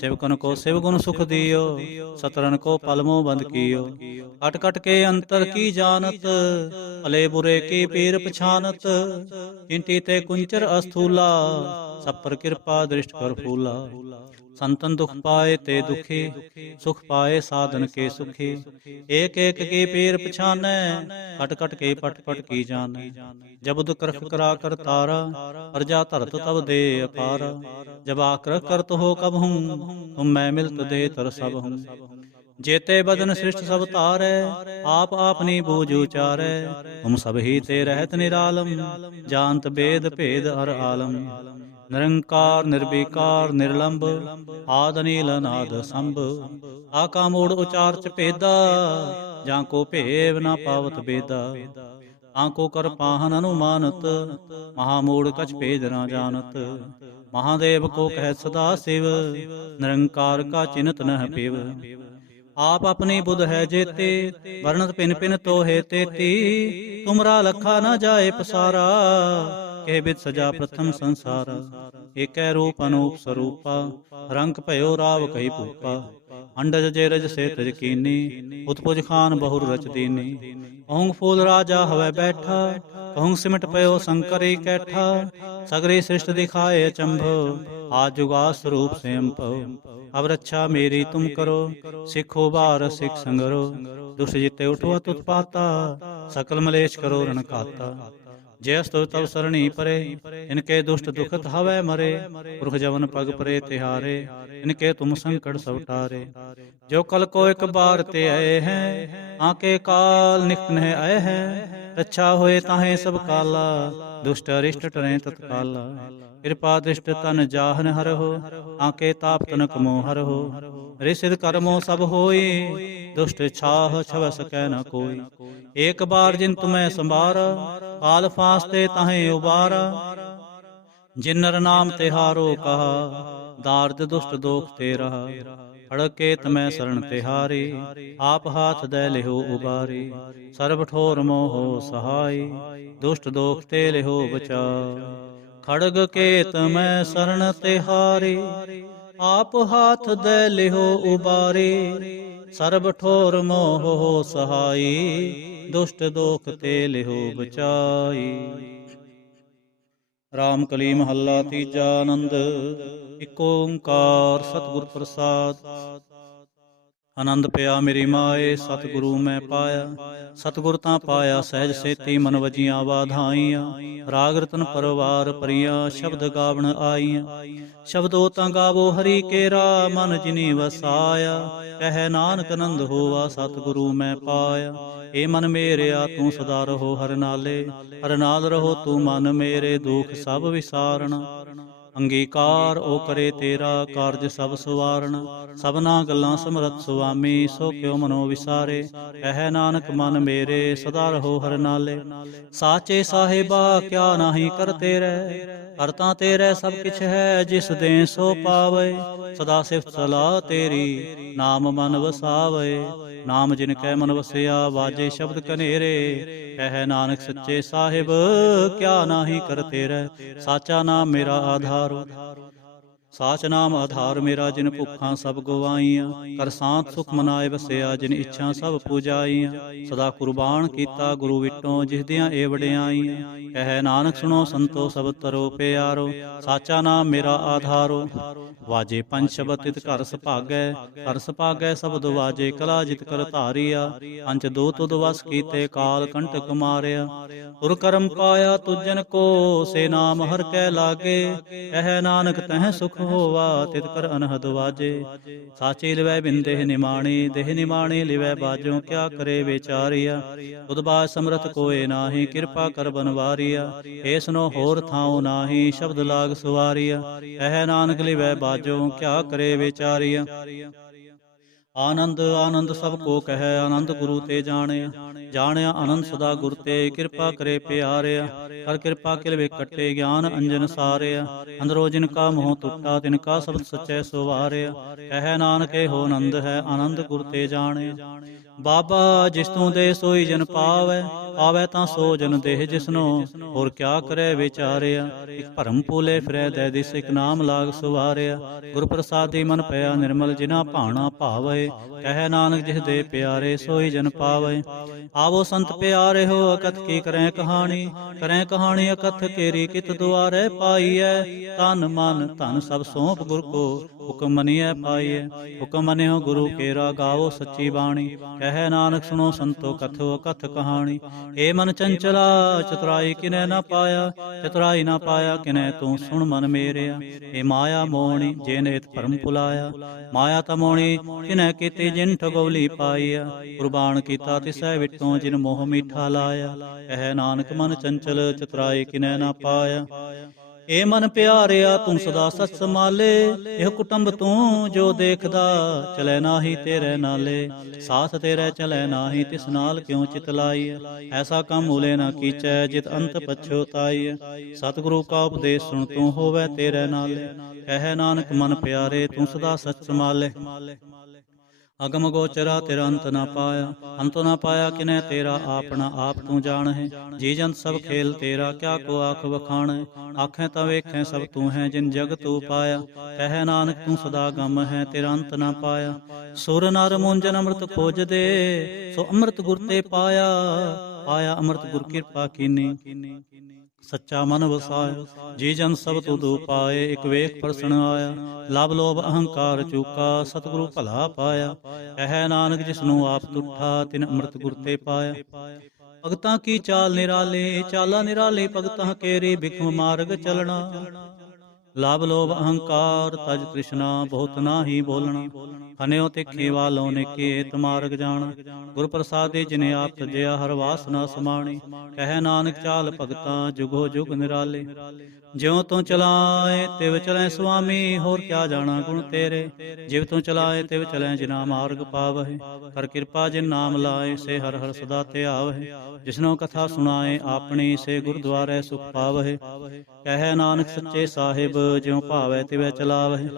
सेवकन को शिव गुण सुख दियो, सतरन को पलमो बंद कियो। कट कट के अंतर की जानत, भले बुरे की पीर पछानत। चिंटी ते कुंचर अस्थूला, सब पर कृपा दृष्ट कर फूला। संतन दुख पाए ते दुखी, सुख पाए साधन के सुखी। एक एक की पीर पछाने, कट कट के पट पट की जाने। जब उद करख करा कर तारा, प्रजा धरत तब दे अपारा। जब आकर करत हो कब हूँ, तुम मैं मिलत दे तर सब हूँ। जेते बदन सृष्ट सब तारे, आप आपनी बूझ उचारे। तुम सब ही ते रहत निरालम, जानत वेद भेद हर आलम। निरंकार निर्विकार निर्लंब, आद नील नाद संभ। आका मूढ़ उचार च भेदा, जाको भेव न पावत बेदा। आंको कर पाहन अनुमानत, महामूढ़ कछ भेद न जानत। महादेव को कह सदा शिव, निरंकार का चिन्हत नह पिव। आप अपनी बुध है जेते, वर्णत पिन पिन तो है तेती। तुमरा लखा न जाए पसारा, के बिद सजा प्रथम संसारा। एक रूप अनूप स्वरूपा, रंग भयो राव कही भूपा। अंडज जे रज से तज कीनी, उत्पुज खान बहुर रच दीनी। कहूँ फूल राजा हवै बैठा, कहूँ सिमट पयो शंकर ही कैठा। सगरी सृष्ट दिखाए अचंभो, आज जुगा स्वरूप से अम्पो। अब रक्षा मेरी तुम करो, सिखो बार सिख संगरो। दुष्ट जिते उठो उत्पाता, सकल मलेश करो रण खाता। जय स्तो तव सरणी परे, इनके दुष्ट दुखत हवै मरे। पुरख जवन पग परे तिहारे, इनके तुम संकट सब टारे। जो कल को एक बार ते आए हैं, आके काल निकट नह आए हैं। रक्षा होए ताहे सब काला, दुष्ट अरिष्ट टरे तत्काला। कृपा दृष्ट तन जाहन हर हो, आके ताप तनक मोह हर हो। ऋषिद कर्मो सब होई, दुष्ट छाह छव सकै न कोई। एक बार जिन तुम्हें संभारा, काल फांसते ताहे उबारा। जिन नर नाम तिहारो कहा, दार्द दुष्ट दोख ते रहा। अड़के तमै शरण तिहारी, आप हाथ दे लिहो उबारी। सर्व ठोर मोहो सहाय, दुष्ट दोख ते लिहो बचा। खड़ग के तमै शरण तिहारी, आप हाथ दे लिहो उबारी। सर्ब ठोर मोह हो सहाई, दुष्ट दोख ते लिहो बचाई। ਰਾਮ ਕਲੀ ਮਹੱਲਾ ਤੀਜਾ। ਆਨੰਦ। ਇਕ ਓੰਕਾਰ ਸਤਿਗੁਰ ਪ੍ਰਸਾਦ। ਆਨੰਦ ਪਿਆ ਮੇਰੀ ਮਾਏ, ਸਤਿਗੁਰੂ ਮੈਂ ਪਾਇਆ। ਸਤਿਗੁਰ ਤਾਂ ਪਾਇਆ ਸਹਿਜ ਸੇਤੀ, ਮਨ ਵਜੀਆਂ ਵਾਧਾਈਆਂ। ਰਾਗ ਰਤਨ ਪਰਵਾਰ ਪਰੀਆਂ, ਸ਼ਬਦ ਗਾਵਣ ਆਈਆਂ। ਸ਼ਬਦੋ ਤਾਂ ਗਾਵੋ ਹਰੀ ਕੇਰਾ, ਮਨ ਜਿਨੀ ਵਸਾਇਆ। ਕਹਿ ਨਾਨਕ ਆਨੰਦ ਹੋਵਾ, ਸਤਿਗੁਰੂ ਮੈਂ ਪਾਇਆ। ਏ ਮਨ ਮੇਰਿਆ ਤੂੰ ਸਦਾ ਰਹੋ ਹਰ ਨਾਲੇ, ਹਰ ਨਾਲ ਰਹੋ ਤੂੰ ਮਨ ਮੇਰੇ, ਦੁਖ ਸਭ ਵਿਸਾਰਣਾ। ਅੰਗੀਕਾਰ ਓ ਕਰੇ ਤੇਰਾ, ਕਾਰਜ ਸਭ ਸਵਾਰਣ। ਸਭਨਾ ਗੱਲਾਂ ਸਮਰੱਥ ਸੁਆਮੀ, ਸੋ ਕਿਉ ਮਨੋ ਵਿਸਾਰੇ। ਕਹਿ ਨਾਨਕ ਮਨ ਮੇਰੇ, ਸਦਾ ਰਹੋ ਹਰ ਨਾਲੇ। ਸਾਚੇ ਸਾਹਿਬਾ ਕਿਆ ਨਾਹੀ ਕਰ ਤੇਰੇ, ਕਰਤਾ ਤੇਰੇ ਸਭ ਕਿਛ ਹੈ। ਜਿਸ ਦੇ ਸੋ ਪਾਵੇ, ਸਦਾ ਸਿਫਤ ਸਲਾਹ ਤੇਰੀ, ਨਾਮ ਮਨ ਵਸਾਵੇ। ਨਾਮ ਜਿਨ ਕੈ ਮਨ ਵਸਿਆ, ਵਾਜੇ ਸ਼ਬਦ ਕਨੇਰੇ। ਕਹਿ ਨਾਨਕ ਸੱਚੇ ਸਾਹਿਬ ਕਿਆ ਨਾਹੀ ਕਰ ਤੇਰੇ। ਸਾਚਾ ਨਾਮ ਮੇਰਾ ਆਧਾਰ, ਸਾਚ ਨਾਮ ਆਧਾਰ ਮੇਰਾ। ਜਿਨ ਭੁੱਖਾਂ ਸਭ ਗਵਾਈਆਂ, ਕਰ ਸਾਂਤ ਸੁਖ ਮਨਾਏ ਵਸਿਆ। ਜਿਨ ਇੱਛਾ ਸਭ ਪੂਜਾਈਆਂ, ਸਦਾ ਕੁਰਬਾਨ ਕੀਤਾ ਗੁਰੂ ਵਿਟੋਂ, ਜਿਸ ਦੀਆਂ ਏ ਵਡਿਆਈਆਂ। ਕਹਿ ਨਾਨਕ ਸੁਣੋ ਸੰਤੋ ਸਭ ਤਰੋ ਪਿਆਰੋ, ਸਾਚਾ ਨਾਮ ਮੇਰਾ ਆਧਾਰੋ। ਵਾਜੇ ਪੰਜ ਸ਼ਬਦ ਤਿਤ ਘਰ ਸੁਭਾਗੈ, ਘਰ ਸੁਭਾਗੈ ਸ਼ਬਦ ਵਾਜੇ। ਕਲਾ ਜਿਤ ਕਰ ਧਾਰੀਆ, ਪੰਚ ਦੋ ਤੁਧ ਵਸ ਕੀਤੇ, ਕਾਲ ਕੰਟਕ ਮਾਰਿਆ। ਤੁਰ ਕਰਮ ਪਾਇਆ ਤੁਜਨ ਕੋ, ਸੇ ਨਾਮ ਹਰ ਕੈ ਲਾਗੇ। ਕਹਿ ਨਾਨਕ ਤਹਿ ਸੁਖ ਹੋਵਾ, ਤਿਤ ਕਰ ਅਨਹਦ ਵਾਜੇ। ਸਾਚੀ ਲਿਵੈ ਬਿਨ ਦੇਹ ਨਿਮਾਣੀ, ਦੇਹ ਨਿਮਾਣੀ ਲਿਵੈ ਬਾਜੋ। ਕਿਆ ਕਰੇ ਵਿਚਾਰੀਆ, ਤੁਧ ਬਾਜ ਸਮਰਥ ਕੋਏ ਨਾਹੀ। ਕਿਰਪਾ ਕਰ ਬਨਵਾਰੀਆ, ਏ ਸੁਨੋ ਹੋਰ ਥਾਉ ਨਾਹੀ। ਸ਼ਬਦ ਲਾਗ ਸੁਵਾਰੀਆ, ਕਹਿ ਨਾਨਕ ਲਿਵੈ ਬਾਜੋ। ਕਿਆ ਕਰੇ ਵਿਚਾਰੀਆ। ਆਨੰਦ ਆਨੰਦ ਸਭ ਕੋ ਕਹਿ, ਆਨੰਦ ਗੁਰੂ ਤੇ ਜਾਣਿਆ। ਜਾਣਿਆ ਆਨੰਦ ਸਦਾ ਗੁਰ ਤੇ, ਕਿਰਪਾ ਕਰੇ ਪਿਆਰਿਆ। ਕਰ ਕਿਰਪਾ ਕਿਲ ਵੇ ਕੱਟੇ, ਗਿਆਨ ਅੰਜਨ ਸਾਰਿਆ। ਅੰਦਰੋ ਜਿਨ ਕਾ ਮੋਹ ਟੁੱਟਾ, ਤਿਨ ਕਾ ਸ਼ਬਦ ਸਚੈ ਸੁਵਾਰਿਆ। ਕਹਿ ਨਾਨਕ ਇਹੋ ਆਨੰਦ ਹੈ, ਆਨੰਦ ਗੁਰ ਤੇ ਜਾਣਿਆ। ਬਾਬਾ ਜਿਸ ਤੂੰ ਦੇ ਸੋਈ ਜਨ ਪਾਵੈ, ਆਵੈ ਤਾਂ ਸੋ ਜਨ ਦੇਹ ਜਿਸਨੋ। ਹੋਰ ਕਿਆ ਕਰੇ ਵਿਚਾਰਿਆ। ਇਕ ਭਰਮ ਭੂਲੇ ਫਿਰੈ ਦੈ ਦਿਸ, ਇਕ ਨਾਮ ਲਾਗ ਸੁਵਾਰਿਆ। ਗੁਰ ਪ੍ਰਸਾਦੀ ਮਨ ਪਿਆ ਨਿਰਮਲ, ਜਿਨਾ ਭਾਣਾ ਭਾਵੈ। ਕਹਿ ਨਾਨਕ ਜਿਸ ਦੇ ਪਿਆਰੇ, ਸੋਈ ਜਨ ਪਾਵੈ। ਆਵੋ ਸੰਤ ਪਿਆਰੇ ਹੋ, ਅਕਥ ਕੀ ਕਰੈ ਕਹਾਣੀ। ਕਰੈ ਕਹਾਣੀ ਅਕਥ ਕੇਰੀ, ਕਿਤ ਦੁਆਰੇ ਪਾਈਐ। ਤਨ ਮਨ ਧਨ ਸਭ ਸੌਂਪ ਗੁਰ ਕੋ, ਹੁਕਮ ਮਨੀਐ ਪਾਈਐ। ਹੁਕਮ ਮਨਿਓ ਗੁਰੂ ਕੇਰਾ, ਗਾਵੋ ਸੱਚੀ ਬਾਣੀ। ਕਹਿ ਨਾਨਕ ਸੁਣੋ ਸੰਤੋ ਕਥੋ ਅਕਥ ਕਹਾਣੀ। ਏ ਮਨ ਚੰਚਲਾ ਚਤੁਰਾਈ ਕਿਨੈ ਨਾ ਪਾਇਆ, ਚਤੁਰਾਈ ਨਾ ਪਾਇਆ ਕਿਨੈ ਤੂੰ ਸੁਣ ਮਨ ਮੇਰਿਆ। ਏ ਮਾਇਆ ਮੋਹਣੀ ਜਿਨ ਇਤ ਭਰਮ ਭੁਲਾਇਆ, ਮਾਇਆ ਤਾਂ ਮੋਹਣੀ ਕਿਨੈ ਕੀਤੀ ਜਿਨ ਠਗੋਲੀ ਪਾਈਆ। ਕੁਰਬਾਨ ਕੀਤਾ ਤਿਸੈ ਵਿਟੋਂ, ਜਿਨ ਮੋਹ ਮੀਠਾ ਲਾਇਆ। ਕਹਿ ਨਾਨਕ ਮਨ ਚੰਚਲ ਚਤੁਰਾਈ ਕਿਨੈ ਨਾ ਪਾਇਆ। ਏ ਮਨ ਪਿਆਰਿਆ ਤੂੰ ਸਦਾ ਸਚ ਸੰਭਾਲੇ, ਇਹ ਕੁਟੰਬ ਤੂੰ ਜੋ ਦੇਖਦਾ। ਚਲੈ ਨਾਹੀ ਤੇਰੇ ਨਾਲੇ, ਸਾਥ ਤੇਰੇ ਚਲੈ ਨਾਹੀ। ਤਿਸ ਨਾਲ ਕਿਉ ਚਿਤ ਲਾਈਐ, ਐਸਾ ਕੰਮ ਮੂਲੇ ਨਾ ਕੀਚੈ। ਜਿਤ ਅੰਤ ਪਛੋਤਾਈਐ, ਸਤਿਗੁਰੂ ਕਾ ਉਪਦੇਸ਼ ਸੁਣ ਤੂੰ ਹੋਵੈ ਤੇਰੇ ਨਾਲੇ। ਕਹਿ ਨਾਨਕ ਮਨ ਪਿਆਰੇ ਤੂੰ ਸਦਾ ਸਚ ਸੰਭਾਲੇ। ਅਗਮ ਗੋਚਰਾ ਤੇਰਾ ਅੰਤ ਨਾ ਪਾਇਆ, ਅੰਤ ਨਾ ਪਾਇਆ ਕਿਨੈ ਤੇਰਾ। ਆਪਣਾ ਆਪ ਤੂੰ ਜਾਣਹਿ, ਜੀ ਜੰਤ ਸਭ ਖੇਲ ਤੇਰਾ। ਕਿਆ ਕੋ ਆਖ ਵਖਾਣੈ, ਆਖੈ ਤਾਂ ਵੇਖੈ ਸਭ ਤੂੰ ਹੈ। ਜਿਨ ਜਗ ਤੂੰ ਪਾਇਆ, ਕਹਿ ਨਾਨਕ ਤੂੰ ਸਦਾ ਗਮ ਹੈ, ਤੇਰਾ ਅੰਤ ਨਾ ਪਾਇਆ। ਸੁਰ ਨਰ ਮੁੰਜਨ ਅੰਮ੍ਰਿਤ ਖੋਜਦੇ, ਸੋ ਅੰਮ੍ਰਿਤ ਗੁਰ ਤੇ ਪਾਇਆ। ਪਾਇਆ ਅੰਮ੍ਰਿਤ ਗੁਰ ਕਿਰਪਾ ਕੀਨੀ, ਸੱਚਾ ਮਨ ਵਸਾਇਆ। ਜੀ ਜਨ ਸਭ ਤੁਧੁ ਪਾਏ, ਇਕ ਵੇਖ ਪਰਸਣ ਆਇਆ। ਲਵ ਲੋਭ ਅਹੰਕਾਰ ਚੂਕਾ, ਸਤਿਗੁਰੂ ਭਲਾ ਪਾਇਆ। ਕਹਿ ਨਾਨਕ ਜਿਸਨੂੰ ਆਪ ਤੁਠਾ, ਤਿਨ ਅੰਮ੍ਰਿਤ ਗੁਰ ਤੇ ਪਾਇਆ। ਭਗਤਾਂ ਕੀ ਚਾਲ ਨਿਰਾਲੀ, ਚਾਲਾ ਨਿਰਾਲੀ ਭਗਤਾਂ ਕੇਰੀ। ਬਿਖਮ ਮਾਰਗ ਚਲਣਾ, ਲਵ ਲੋਭ ਅਹੰਕਾਰ ਤਜ ਤ੍ਰਿਸ਼ਨਾ। ਬਹੁਤ ਨਾਹੀ ਬੋਲਣਾ, ਖਨਿਓ ਤਿੱਖੇ ਵਾਲੋਂ ਨੇ ਕੇਤ ਮਾਰਗ ਜਾਣਾ। ਗੁਰ ਪ੍ਰਸਾਦੇ ਜਿਨੇ ਆਪ ਤਜਿਆ, ਹਰ ਵਾਸਨਾ ਸਮਾਣੀ। ਕਹਿ ਨਾਨਕ ਚਾਲ ਭਗਤਾਂ ਜੁਗੋ ਜੁਗ ਨਿਰਾਲੇ। ਜਿਉ ਤੂੰ ਚਲਾਏ ਤਿਵ ਚਲੈ ਸੁਆਮੀ, ਹੋਰ ਕਿਆ ਜਾਣਾ ਗੁਣ ਤੇਰੇ। ਜਿਵ ਤੂੰ ਚਲਾਏ ਤਿਵ ਚਲੈ, ਜਿਨਾ ਮਾਰਗ ਪਾਵਹਿ। ਕਰ ਕਿਰਪਾ ਜਿਨ ਨਾਮ ਲਾਏ, ਸੇ ਹਰ ਹਰ ਸਦਾ ਧਿਆਵਹਿ। ਜਿਸਨੋ ਕਥਾ ਸੁਣਾਏ ਆਪਣੀ, ਸੇ ਗੁਰਦੁਆਰੇ ਸੁਖ ਪਾਵਹਿ। ਕਹਿ ਨਾਨਕ ਸੱਚੇ ਸਾਹਿਬ ਜਿਉ ਭਾਵੈ ਤਿਵੈ ਚਲਾਵਹਿ।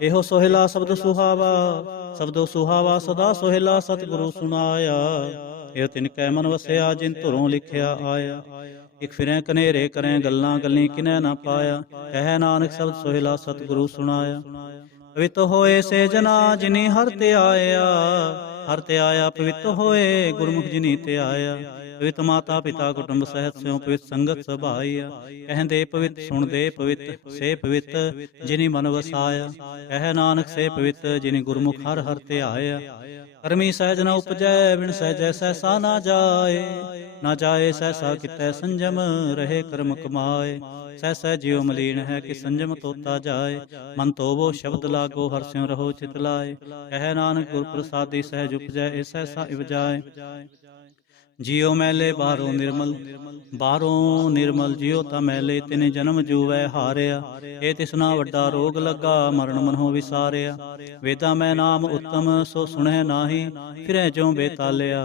ਇਹੋ ਸੋਹਿਲਾ ਸ਼ਬਦ ਸੁਹਾਵਾ, ਸ਼ਬਦੋ ਸੁਹਾਵਾ ਸਦਾ ਸੋਹਿਲਾ। ਸਤਿਗੁਰੂ ਸੁਣਾਇਆ, ਇਹ ਤਿਨ ਕੈ ਮਨ ਵਸਿਆ, ਜਿਨ ਧੁਰੋਂ ਲਿਖਿਆ ਆਇਆ। ਇਕ ਫਿਰੈ ਕਨੇਰੇ ਕਰੈ ਗੱਲਾਂ, ਗੱਲੀ ਕਿਨੈ ਨਾ ਪਾਇਆ। ਕਹਿ ਨਾਨਕ ਸ਼ਬਦ ਸੋਹਿਲਾ, ਸਤਿਗੁਰੂ ਸੁਣਾਇਆ। ਪਵਿੱਤ ਹੋਏ ਸੇ ਜਨਾ, ਜਿਨੀ ਹਰਿ ਧਿਆਇਆ। ਹਰ ਤੇ ਆਇਆ ਪਵਿੱਤ ਹੋਏ, ਗੁਰਮੁਖ ਜਿਨੀ ਤੇ ਆਇਆ। ਪਵਿੱਤ ਮਾਤਾ ਪਿਤਾ ਕੁਟੁੰਬ ਸਹਿਤ ਸਿਉ ਪਵਿੱਤ ਸੰਗਤ ਸਭਾਈਆ। ਕਹਿੰਦੇ ਪਵਿੱਤ ਸੁਣਦੇ ਪਵਿੱਤ ਸੇ ਪਵਿੱਤ ਜਿਨੀ ਮਨ ਵਸਾਇਆ। ਕਹਿ ਨਾਨਕ ਸੇ ਪਵਿੱਤ ਜਿਨੀ ਗੁਰਮੁਖ ਹਰ ਹਰ ਤੇ ਆਇਆ। ਕਰਮੀ ਸਹਿਜ ਨ ਉਪਜੈ, ਬਿਨ ਸਹਿਜੈ ਸਹਿਸਾ ਨਾ ਜਾਏ। ਨਾ ਜਾਏ ਸਹਿਸਾ ਕਿਤੈ ਸੰਜਮ, ਰਹੇ ਕਰਮ ਕਮਾਏ। ਸਹਿ ਜਿਉ ਮਲੀਨ ਹੈ ਕਿ ਸੰਜਮ ਤੋਤਾ ਜਾਏ। ਮਨ ਤੋਵੋ ਸ਼ਬਦ ਲਾਗੋ, ਹਰਿ ਸਿਉ ਰਹੋ ਚਿਤ ਲਾਏ। ਕਹਿ ਨਾਨਕ ਗੁਰ ਪ੍ਰਸਾਦੀ ਸਹਿਜ ਉਪਜੈ, ਇਹ ਸਹਿਸਾ ਇਵਜਾਏ। ਜਿਉ ਮੈਲੇ ਬਾਹਰੋਂ ਨਿਰਮਲ, ਬਾਹਰੋਂ ਨਿਰਮਲ ਜਿਉ ਤਾਂ ਮੈਲੇ। ਤਿਨ ਜਨਮ ਜੂਵੈ ਹਾਰਿਆ, ਇਹ ਤਿਸਨਾ ਵੱਡਾ ਰੋਗ ਲੱਗਾ। ਮਰਨ ਮਨਹੁ ਵਿਸਾਰਿਆ। ਵੇਦਾਂ ਮੈਂ ਨਾਮ ਉਤਮ, ਸੋ ਸੁਣੈ ਨਾਹੀ। ਫਿਰੈ ਜਿਉ ਬੇਤਾਲਿਆ।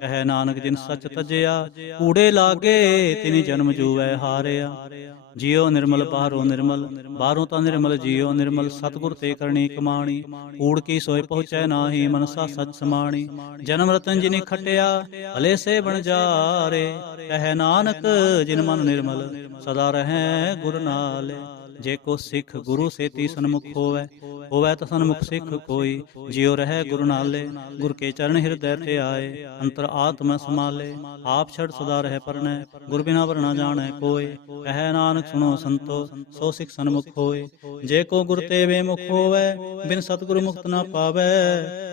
ਕਹਿ ਨਾਨਕ ਜਿਨ ਸੱਚ ਤਜਿਆ, ਕੂੜੇ ਲਾਗੇ। ਤਿਨ ਜਨਮ ਜੂਵੈ ਹਾਰਿਆ। ਜਿਉ ਨਿਰਮਲ ਬਾਹਰੋਂ ਨਿਰਮਲ, ਬਾਹਰੋਂ ਤਾਂ ਨਿਰਮਲ ਜਿਉ ਨਿਰਮਲ। ਸਤਿਗੁਰ ਤੇ ਕਰਨੀ ਕਮਾਣੀ, ਕੂੜ ਕੀ ਸੋਇ ਪਹੁੰਚੈ ਨਾਹੀ। ਮਨਸਾ ਸਚ ਸਮਾਣੀ। ਜਨਮ ਰਤਨ ਜਿਨੀ ਖਟਿਆ, ਭਲੇ ਸੇ ਬਣ ਜਾਰੇ। ਕਹਿ ਨਾਨਕ ਜਿਨ ਮਨ ਨਿਰਮਲ, ਸਦਾ ਰਹੈ ਗੁਰ ਨਾਲੇ। ਜੇ ਕੋ ਸਿੱਖ ਗੁਰੂ ਸੇਤੀ ਸਨਮੁਖ ਹੋਵੈ, ਹੋਵੈ ਤਾਂ ਸਨਮੁਖ ਸਿੱਖ ਕੋਈ। ਜਿਉ ਰਹਿ ਗੁਰੂ ਨਾਲੇ, ਗੁਰ ਕੇ ਚਰਨ ਹਿਰਦੈ ਤੇ ਆਏ। ਅੰਤਰ ਆਤਮਾ ਸਮਾਲੇ, ਆਪ ਛੜ ਸਦਾ ਰਹਿ ਪਰਨੈ। ਗੁਰ ਬਿਨਾ ਵਰ ਨਾ ਜਾਣੈ ਕੋਇ। ਕਹਿ ਨਾਨਕ ਸੁਣੋ ਸੰਤੋ, ਸੋ ਸਿੱਖ ਸਨਮੁਖ ਹੋਏ। ਜੇ ਕੋ ਗੁਰ ਤੇ ਬੇਮੁਖ ਹੋਵੈ, ਬਿਨ ਸਤਿਗੁਰ ਮੁਕਤ ਨਾ ਪਾਵੈ।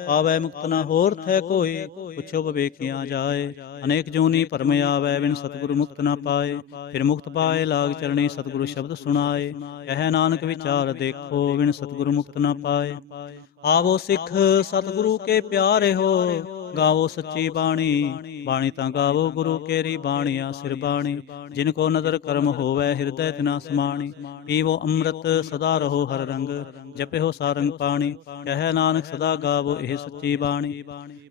ਪਾਵੈ ਮੁਕਤ ਨਾ ਹੋਰ ਥੈ ਕੋਈ, ਪੁੱਛੋ ਵਿਵੇਕੀਆਂ ਜਾਏ। ਅਨੇਕ ਜੂਨੀ ਭਰਮ ਆਵੈ, ਬਿਨ ਸਤਿਗੁਰ ਮੁਕਤ ਨਾ ਪਾਏ। ਫਿਰ ਮੁਕਤ ਪਾਏ ਲਾਗ ਚਰਣੀ, ਸਤਿਗੁਰੂ ਸ਼ਬਦ ਸੁਣਾਏ। ਕਹਿ ਨਾਨਕ ਵਿਚਾਰ ਦੇਖੋ, ਬਿਨ ਸਤਿਗੁਰੂ ਮੁਕਤ ਨਾ ਪਾਏ। ਆਵੋ ਸਿੱਖ ਸਤਿਗੁਰੂ ਕੇ ਪਿਆਰੇ ਹੋ, ਗਾਵੋ ਸੱਚੀ ਬਾਣੀ। ਬਾਣੀ ਤਾਂ ਗਾਵੋ ਗੁਰੂ ਕੇਰੀ, ਬਾਣੀਆ ਸਿਰ ਬਾਣੀ। ਜਿਨ ਕੋ ਨਦਰ ਕਰਮ ਹੋਵੈ, ਹਿਰਦੈ ਤਿਨਾ ਸਮਾਣੀ। ਪੀਵੋ ਅੰਮ੍ਰਿਤ ਸਦਾ ਰਹੋ ਹਰ ਰੰਗ, ਜਪਿਓ ਸਾਰੰਗ ਪਾਣੀ। ਕਹਿ ਨਾਨਕ ਸਦਾ ਗਾਵੋ ਇਹ ਸੱਚੀ ਬਾਣੀ।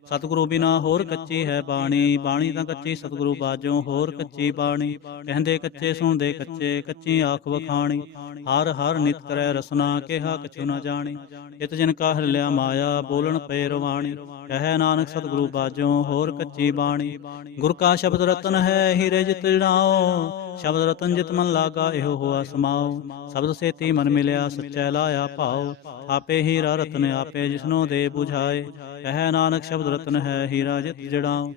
ਸਤਿਗੁਰੂ ਬਿਨਾ ਹੋਰ ਕੱਚੀ ਹੈ ਬਾਣੀ। ਬਾਣੀ ਤਾਂ ਕੱਚੀ ਸਤਿਗੁਰੂ ਬਾਝੋਂ, ਹੋਰ ਕੱਚੀ ਬਾਣੀ। ਕਹਿੰਦੇ ਕੱਚੇ ਸੁਣਦੇ ਕੱਚੇ, ਕੱਚੀ ਆਖ ਵਖਾਣੀ। ਹਰ ਹਰ ਨਿਤ ਕਰੈ ਰਸਨਾ, ਕਿਹਾ ਕਛੁ ਨਾ ਜਾਣੀ। ਇਤ ਜਿਨ ਕਾ ਹਿਰਲਿਆ ਮਾਇਆ, ਬੋਲਣ ਪਏ ਰਵਾਣੀ। ਕਹਿ ਨਾਨਕ ਸਤਿਗੁਰੂ ਬਾਝੋਂ, ਹੋਰ ਕੱਚੀ ਬਾਣੀ। ਗੁਰ ਕਾ ਸ਼ਬਦ ਰਤਨ ਹੈ, ਹੀਰੇ ਜਿਤ ਜੜਾਓ। ਸ਼ਬਦ ਰਤਨ ਜਿਤ ਮਨ ਲਾਗਾ, ਇਹੋ ਹੋਆ ਸਮਾਓ। ਸ਼ਬਦ ਸੇਤੀ ਮਨ ਮਿਲਿਆ, ਸੱਚੈ ਲਾਇਆ ਭਾਉ। ਆਪੇ ਹੀਰਾ ਰਤਨ ਆਪੇ, ਜਿਸਨੋ ਦੇ 부ਝਾਏ। ਕਹਿ ਨਾਨਕ ਸ਼ਬਦ ਰਤਨ ਹੈ, ਹੀਰਾ ਜਿਤ ਜੜਾਓ।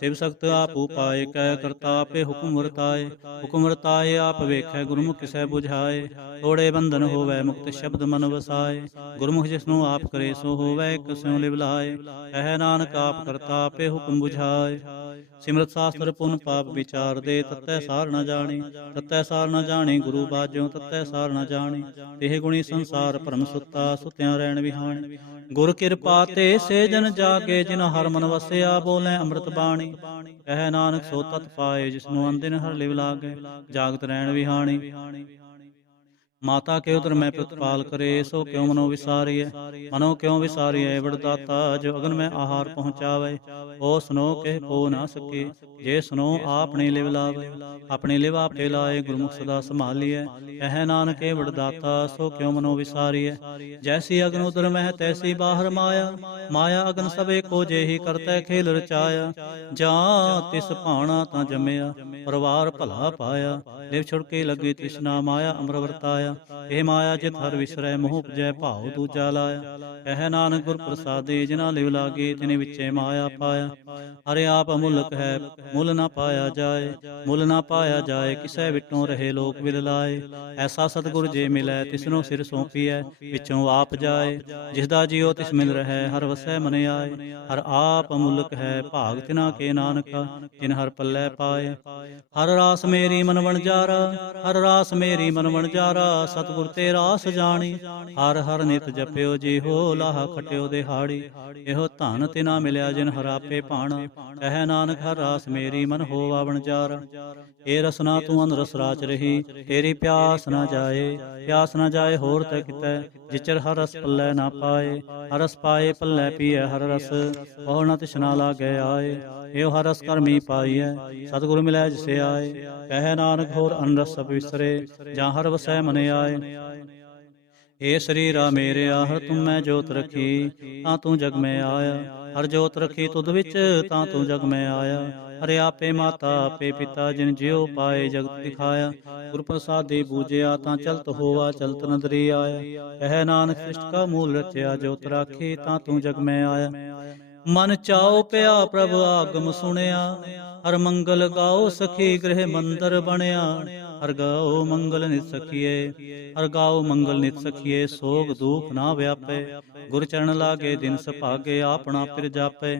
ਸਿਵ ਸਖਤ ਆਪ ਉਪਾਏ, ਕਹਿ ਕਰਤਾ ਆਪੇ ਹੁਕਮ ਵਰਤਾਏ। ਹੁਕਮ ਵਰਤਾਏ ਆਪ ਵੇਖੈ, ਗੁਰਮੁਖ ਕਿਸੈ 부ਝਾਏ। ਤੋੜੇ ਬੰਧਨ ਹੋਵੈ, ਮੁਕਤ ਸ਼ਬਦ ਮਨ ਵਸਾਏ। ਗੁਰਮੁਖ ਜਿਸਨੂੰ ਆਪ ਕਰੇ, ਸੋ ਹੋਵੈ ਇਕ ਸਿਉ ਲਿਵ ਲਾਏ। ਕਹਿ ਨਾਨਕ ਆਪ ਕਰਤਾ ਆਪੇ ਹੁਕਮ 부ਝਾਏ। ਸਿਮਰਤ ਸਾਸਤਰ ਪੁਨ ਪਾਪ ਵਿਚਾਰ ਦੇ, ਤਤੈ ਸਾਰ ਨ ਜਾਣੀ। ਤਤੈ ਸਾਰ ਨ ਜਾਣੀ ਗੁਰੂ ਬਾਝੋਂ, ਤਤੈ ਸਾਰ ਨ ਜਾਣੀ। ਇਹ ਗੁਣੀ ਸੰਸਾਰ ਭਰਮ ਸੁੱਤਾ, ਸੁਤਿਆਂ ਰਹਿਣ ਵਿਹਾਣੀ। ਗੁਰ ਕਿਰਪਾ ਤੇ ਸੇ ਜਨ ਜਾਗੇ, ਜਿਨ ਹਰ ਮਨ ਵਸਿਆ। ਬੋਲੇ ਅੰਮ੍ਰਿਤ ਬਾਣੀ। ਕਹਿ ਨਾਨਕ ਸੋ ਤਤ ਪਾਏ, ਜਿਸਨੂੰ ਅਨਦਿਨ ਹਰ ਲਿਵ ਲਾਗੇ। ਜਾਗਤ ਰਹਿਣ ਵਿਹਾਣੀ। ਮਾਤਾ ਕਿਉ ਧਰਮੈ ਪ੍ਰਤਪਾਲ ਕਰੇ, ਸੋ ਕਿਉ ਮਨੋ ਵਿਸਾਰੀਐ। ਮਨੋ ਕਿਉ ਵਿਸਾਰੀਐ, ਵਡਦਾਤਾ ਜੋ ਅਗਨ ਮੈਂ ਆਹਾਰ ਪਹੁੰਚਾਵੇ। ਉਹ ਸੁਨੋ ਕਹਿ ਕੋ ਨਾ ਸਕੇ, ਜੇ ਸੁਨੋ ਆਪਣੀ ਲਿਵ ਲਾਵੇ। ਆਪਣੀ ਲਿਵ ਆਪੇ ਲਾਏ, ਗੁਰਮੁਖ ਸਦਾ ਸੰਭਾਲੀਐ। ਕਹਿ ਨਾਨਕ ਏ ਵਡਦਾਤਾ, ਸੋ ਕਿਉ ਮਨੋ ਵਿਸਾਰੀਐ। ਜੈਸੀ ਅਗਨ ਉਦਰ ਮਹਿ, ਤੈਸੀ ਬਾਹਰ ਮਾਇਆ। ਮਾਇਆ ਅਗਨ ਸਭੇ ਕੋ, ਜੇਹੀ ਕਰਤੈ ਖੇਲ ਰਚਾਇਆ। ਜਾਂ ਤਿਸ ਭਾਣਾ ਤਾਂ ਜੰਮਿਆ, ਪਰਵਾਰ ਭਲਾ ਪਾਇਆ। ਲਿਵ ਛੁੜਕੇ ਲੱਗੀ ਤ੍ਰਿਸ਼ਨਾ, ਮਾਇਆ ਅਮਰ ਵਰਤਾਇਆ। ਇਹ ਮਾਇਆ ਜਿਤ ਹਰ ਵਿਸਰੈ, ਮੋਹ ਉਪਜੈ ਭਾਉ ਦੂਜਾ ਲਾਇਆ। ਕਹਿ ਨਾਨਕ ਗੁਰ ਪ੍ਰਸਾਦੀ, ਜਿਨਾ ਲਿਵ ਲਾਗੇ, ਤਿਨੇ ਵਿਚੇ ਮਾਇਆ ਪਾਇਆ। ਹਰਿ ਆਪ ਅਮੁਲਕ ਹੈ, ਮੁੱਲ ਨਾ ਪਾਇਆ ਜਾਏ। ਮੁੱਲ ਨਾ ਪਾਇਆ ਜਾਏ, ਕਿਸੈ ਵਿਟੋਂ ਰਹੇ ਲੋਕ ਵਿਲ ਲਾਏ। ਐਸਾ ਸਤਿਗੁਰ ਜੇ ਮਿਲੈ, ਤਿਸਨੋ ਸਿਰ ਸੌਂਪੀਐ, ਵਿਚੋਂ ਆਪ ਜਾਏ। ਜਿਸਦਾ ਜਿਉ ਤਿਸ ਮਿਲ ਰਹੈ, ਹਰ ਵਸੈ ਮਨ ਆਏ। ਹਰ ਆਪ ਅਮੁਲਕ ਹੈ, ਭਾਗ ਤਿਨਾ ਕੇ ਨਾਨਕਾ, ਜਿਨ ਹਰ ਪੱਲੇ ਪਾਏ। ਹਰ ਰਾਸ ਮੇਰੀ ਮਨ ਵਣਜਾਰਾ, ਹਰ ਰਾਸ ਮੇਰੀ ਮਨ ਵਣਜਾਰਾ। ਸਤਿਗੁਰ ਤੇ ਰਾਸ ਜਾਣੀ, ਹਰ ਹਰ ਨਿਤ ਜਪਿਓ। ਜਿਹੋ ਲਾਹਾ ਖਟਿਓ ਦਿਹਾੜੀ, ਇਹੋ ਧਨ ਤਿਨਾ ਮਿਲਿਆ, ਜਿਨ ਹਰ ਆਪੇ ਭਾਣਾ। ਕਹਿ ਨਾਨਕ ਹਰ ਰਾਸ ਮੇਰੀ, ਮਨ ਹੋਵਾ ਵਣਜਾਰਾ। ਏ ਰਸਨਾ ਤੂੰ ਅਨ ਰਸ ਰਾਚ ਰਹੀ, ਤੇਰੀ ਪਿਆਸ ਨਾ ਜਾਏ। ਪਿਆਸ ਨਾ ਜਾਏ ਹੋਰ ਤੈ ਕਿਤੈ, ਜਿਚਰ ਹਰ ਰਸ ਪੱਲੇ ਨਾ ਪਾਏ। ਹਰ ਰਸ ਪਾਏ ਪੱਲੇ ਪੀਐ ਹਰ ਰਸ, ਬਹੁ ਨ ਤਿਸਨਾ ਲਾਗੈ ਆਏ। ਇਹੋ ਹਰ ਰਸ ਕਰਮੀ ਪਾਈਐ, ਸਤਿਗੁਰ ਮਿਲੈ ਜਿਸੇ ਆਏ। ਕਹਿ ਨਾਨਕ ਹੋਰ ਅਨ ਰਸ ਸਭ ਵਿਸਰੇ, ਜਾਂ ਹਰ ਵਸੈ ਮਨ ਆਏ। ਏ ਸਰੀਰਾ ਮੇਰਿਆ, ਹਰ ਤੁਮ ਮੈਂ ਜੋਤ ਰਖੀ, ਤਾਂ ਤੂੰ ਜਗ ਮੈਂ ਆਇਆ। ਹਰ ਜੋਤ ਰਖੀ ਤੁਧ ਵਿੱਚ, ਤਾਂ ਤੂੰ ਜਗ ਮੈਂ ਆਇਆ। ਹਰਿ ਆਪੇ ਮਾਤਾ ਆਪੇ ਪਿਤਾ, ਜਿਨ ਜਿਉ ਪਾਏ ਜਗਤ ਦਿਖਾਇਆ। ਗੁਰ ਪ੍ਰਸਾਦੀ ਬੂਝਿਆ, ਤਾਂ ਚਲਤ ਹੋਵਾ ਚਲਤ ਨਦਰੀ ਆਇਆ। ਕਹਿ ਨਾਨਕ ਸ੍ਰਿਸ਼ਟ ਕਾ ਮੂਲ ਰਚਿਆ, ਜੋਤ ਰਾਖੀ, ਤਾਂ ਤੂੰ ਜਗ ਮੈਂ ਆਇਆ। ਮਨ ਚਾਉ ਪਿਆ ਪ੍ਰਭ ਆਗਮ ਸੁਣਿਆ, ਹਰ ਮੰਗਲ ਗਾਓ ਸਖੀ ਗ੍ਰਹਿ ਮੰਦਰ ਬਣਿਆ। ਹਰ ਗਾਓ ਮੰਗਲ ਨਿਤ ਸਖੀਏ, ਹਰ ਗਾਓ ਮੰਗਲ ਨਿਤ ਸਖੀਏ, ਸੋਗ ਦੁਖ ਨਾ ਵਿਆਪੇ। ਗੁਰ ਚਰਨ ਲਾਗੇ ਦਿਨ ਸੁਭਾਗੇ, ਆਪਣਾ ਪਿਰ ਜਾਪੇ।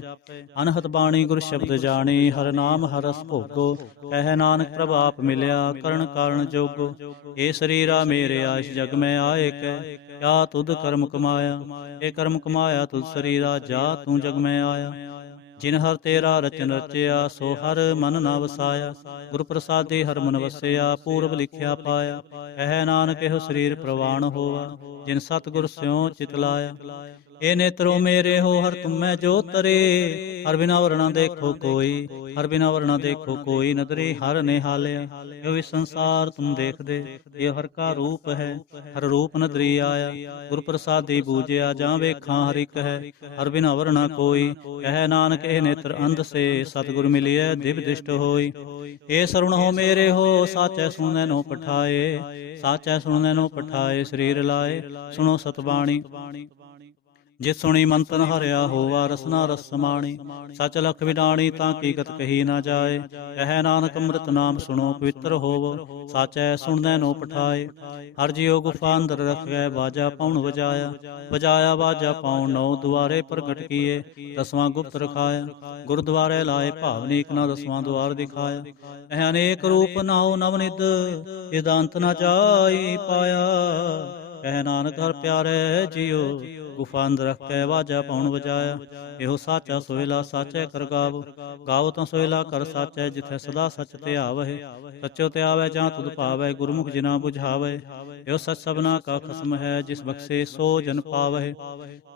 ਅਨਹਤ ਬਾਣੀ ਗੁਰ ਸ਼ਬਦ ਜਾਣੀ, ਹਰ ਨਾਮ ਹਰ ਰਸ ਭੋਗੋ। ਕਹਿ ਨਾਨਕ ਪ੍ਰਭ ਆਪ ਮਿਲਿਆ, ਕਰਨ ਕਾਰਨ ਜੋਗੋ। ਏ ਸਰੀਰਾ ਮੇਰੇ ਆਇਸ ਜਗ ਮੈਂ ਆਏ ਕੈ, ਕਿਆ ਤੁਧ ਕਰਮ ਕਮਾਇਆ। ਇਹ ਕਰਮ ਕਮਾਇਆ ਤੁਧ ਸਰੀਰਾ, ਜਾ ਤੂੰ ਜਗ ਮੈਂ ਆਇਆ। ਜਿਨ ਹਰ ਤੇਰਾ ਰਚਨ ਰਚਿਆ, ਸੋ ਹਰ ਮਨ ਨਾ ਵਸਾਇਆ। ਗੁਰ ਪ੍ਰਸਾਦੇ ਹਰ ਮਨ ਵਸਿਆ, ਪੂਰਬ ਲਿਖਿਆ ਪਾਇਆ। ਕਹਿ ਨਾਨਕ ਇਹੋ ਸਰੀਰ ਪ੍ਰਵਾਣ ਹੋਆ, ਜਿਨ ਸਤਿਗੁਰ ਸਿਉ ਚਿਤ ਲਾਇਆ। ਏ ਨੇਤਰੋ ਮੇਰੇ ਹੋ ਹਰ ਤੁਮੈ ਜੋ ਤਰੇ, ਹਰ ਬਿਨਾ ਵਰਣਾ ਦੇਖੋ ਕੋਈ, ਹਰ ਬਿਨਾ ਵਰਣਾ ਦੇਖੋ ਕੋਈ। ਨਦਰੀ ਹਰ ਨਿਹਾਲਿਆ, ਇਹੋ ਵੀ ਸੰਸਾਰ ਤੁਮ ਦੇਖਦੇ, ਇਹ ਹਰ ਕਾ ਰੂਪ ਹੈ। ਹਰ ਰੂਪ ਨਦਰੀ ਆਇਆ, ਗੁਰ ਪ੍ਰਸਾਦੀ ਬੂਝਿਆ, ਜਾਂ ਵੇਖਾਂ ਹਰ ਇੱਕ ਹੈ, ਹਰ ਬਿਨਾ ਵਰਣਾ ਕੋਈ। ਕਹਿ ਨਾਨਕ ਇਹ ਨੇਤਰ ਅੰਧ ਸੇ, ਸਤਿਗੁਰ ਮਿਲਿਐ ਦਿਵ ਦਿਸ਼ਟ ਹੋਈ। ਏ ਸਰੁਣ ਹੋ ਮੇਰੇ ਹੋ, ਸਾਚੈ ਸੁਣੈ ਨੋ ਪਠਾਏ, ਸਾਚੈ ਸੁਣੈ ਨੋ ਪਠਾਏ। ਸਰੀਰ ਲਾਏ ਸੁਣੋ ਸਤਬਾਣੀ, ਜਿਤ ਸੁਣੀ ਮੰਤਨ ਹਰਿਆ ਹੋਵਾ, ਰਸਨਾ ਰਸ ਸਮਾਣੀ। ਸਚ ਲਖ ਵਿਡਾਣੀ, ਤਾਂ ਕੀ ਕਤ ਕਹੀ ਨਾ ਜਾਏ। ਕਹਿ ਨਾਨਕ ਅੰਮ੍ਰਿਤ ਨਾਮ ਸੁਣੋ, ਪਵਿੱਤਰ ਹੋਵੋ, ਸਾਚੈ ਸੁਣਨੈ ਨੋ ਪਠਾਏ। ਹਰ ਜਿਉ ਗੁਫਾ ਅੰਦਰ ਰਖੈ, ਬਾਜਾ ਪਾਉਣ ਵਜਾਇਆ। ਵਜਾਇਆ ਬਾਜਾ ਪਾਉਣ, ਨੌ ਦੁਆਰੇ ਪ੍ਰਗਟ ਕੀਏ, ਦਸਵਾਂ ਗੁਪਤ ਰਖਾਇਆ। ਗੁਰਦੁਆਰੇ ਲਾਏ ਭਾਵਨੀਕ, ਨਾ ਦਸਵਾਂ ਦੁਆਰ ਦਿਖਾਇਆ। ਇਹ ਅਨੇਕ ਰੂਪ ਨਾਉ ਨਵਨਿਧ, ਇਹਦਾ ਅੰਤ ਨਾ ਜਾਈ ਪਾਇਆ। ਕਹਿ ਨਾਨਕ ਹਰ ਪਿਆਰੇ ਜੀਉ, ਗੁਫਾ ਅੰਦਰ ਰਖੈ ਬਾਜਾ ਪਾਉਣ ਵਜਾਇਆ। ਇਹੋ ਸਾਚਾ ਸੋਹਿਲਾ, ਸਾਚੈ ਕਰ ਗਾਵੋ। ਗਾਵੋ ਤਾਂ ਸੋਹਿਲਾ ਕਰ ਸਾਚੈ, ਜਿਥੈ ਸਦਾ ਸਚ ਧਿਆਵਹਿ। ਸਚੋ ਧਿਆਵੈ ਜਾਂ ਤੁਧ ਭਾਵੈ, ਗੁਰਮੁਖ ਜਿਨਾ ਬੁਝਾਵੈ। ਇਹੋ ਸਚ ਸਭਨਾ ਕਾ ਖਸਮ ਹੈ, ਜਿਸ ਬਖਸ਼ੇ ਸੋ ਜਨ ਪਾਵਹਿ।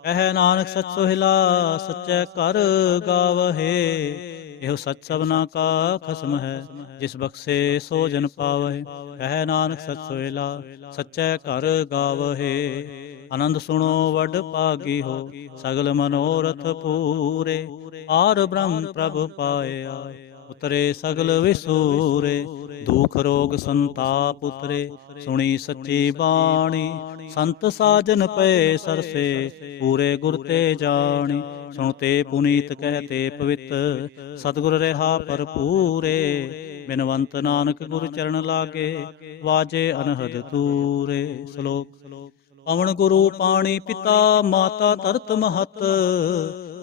ਕਹਿ ਨਾਨਕ ਸਚ ਸੋਹਿਲਾ, ਸਚੈ ਕਰ ਗਾਵਹਿ। ਇਹੋ ਸਚ ਸਭਨਾ ਕਾ ਖਸਮ ਹੈ, ਜਿਸ ਬਖਸ਼ੇ ਸੋ ਜਨ ਪਾਵਹਿ। ਕਹਿ ਨਾਨਕ ਸਚ ਸੋਹਿਲਾ, ਸਚੈ ਘਰ ਗਾਵਹਿ। ਆਨੰਦ ਸੁਣੋ ਵਡ ਭਾਗੀ ਹੋ, ਸਗਲ ਮਨੋਰਥ ਪੂਰੇ। ਆਰ ਬ੍ਰਹਮ ਪ੍ਰਭ ਪਾਇਆ, ਉਤਰੇ ਸਗਲ ਵਿਸੂਰੇ। ਦੁਖ ਰੋਗ ਸੰਤਾਪ ਉਤਰੇ, ਸੁਣੀ ਸੱਚੀ ਬਾਣੀ। ਸੰਤ ਸਾਜਨ ਪਏ ਸਰਸੇ, ਪੂਰੇ ਗੁਰ ਤੇ ਜਾਣੀ। ਸੁਣਤੇ ਪੁਨੀਤ ਕਹਤੇ ਪਵਿੱਤ, ਸਤਿਗੁਰ ਰਿਹਾ ਭਰਪੂਰੇ। ਬਿਨਵੰਤ ਨਾਨਕ ਗੁਰ ਚਰਨ ਲਾਗੇ, ਵਾਜੇ ਅਨਹਦ ਤੂਰੇ। ਸ਼ਲੋਕ। ਪਵਨ ਗੁਰੂ ਪਾਣੀ ਪਿਤਾ, ਮਾਤਾ ਧਰਤ ਮਹਤ।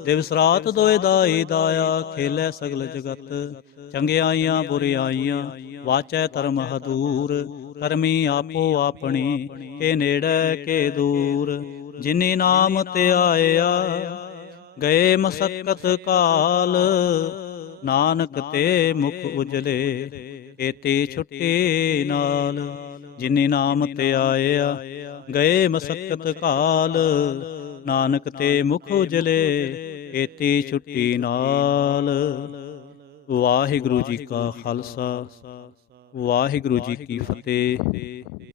ਦਿਵਸ ਰਾਤ ਦੋਇ ਦਾਈ ਦਾਇਆ, ਖੇਲੇ ਸਗਲ ਜਗਤ। ਚੰਗਿਆਈਆਂ ਬੁਰਿਆਈਆਂ, ਵਾਚੈ ਧਰਮ ਹਦੂਰ। ਕਰਮੀ ਆਪੋ ਆਪਣੀ, ਕੇ ਨੇੜੇ ਕੇ ਦੂਰ। ਜਿਨੀ ਨਾਮ ਧਿਆਇਆ, ਗਏ ਮਸਕਤ ਕਾਲ। ਨਾਨਕ ਤੇ ਮੁਖ ਉਜਲੇ, ਏਤੀ ਛੁੱਟੀ ਨਾਲ। ਜਿਨੀ ਨਾਮ ਧਿਆਇਆ, ਗਏ ਮਸਕਤ ਕਾਲ। ਨਾਨਕ ਤੇ ਮੁਖ ਉਜਲੇ, ਏਤੀ ਛੁੱਟੀ ਨਾਲ। ਵਾਹਿਗੁਰੂ ਜੀ ਕਾ ਖਾਲਸਾ, ਵਾਹਿਗੁਰੂ ਜੀ ਕੀ ਫਤਿਹ।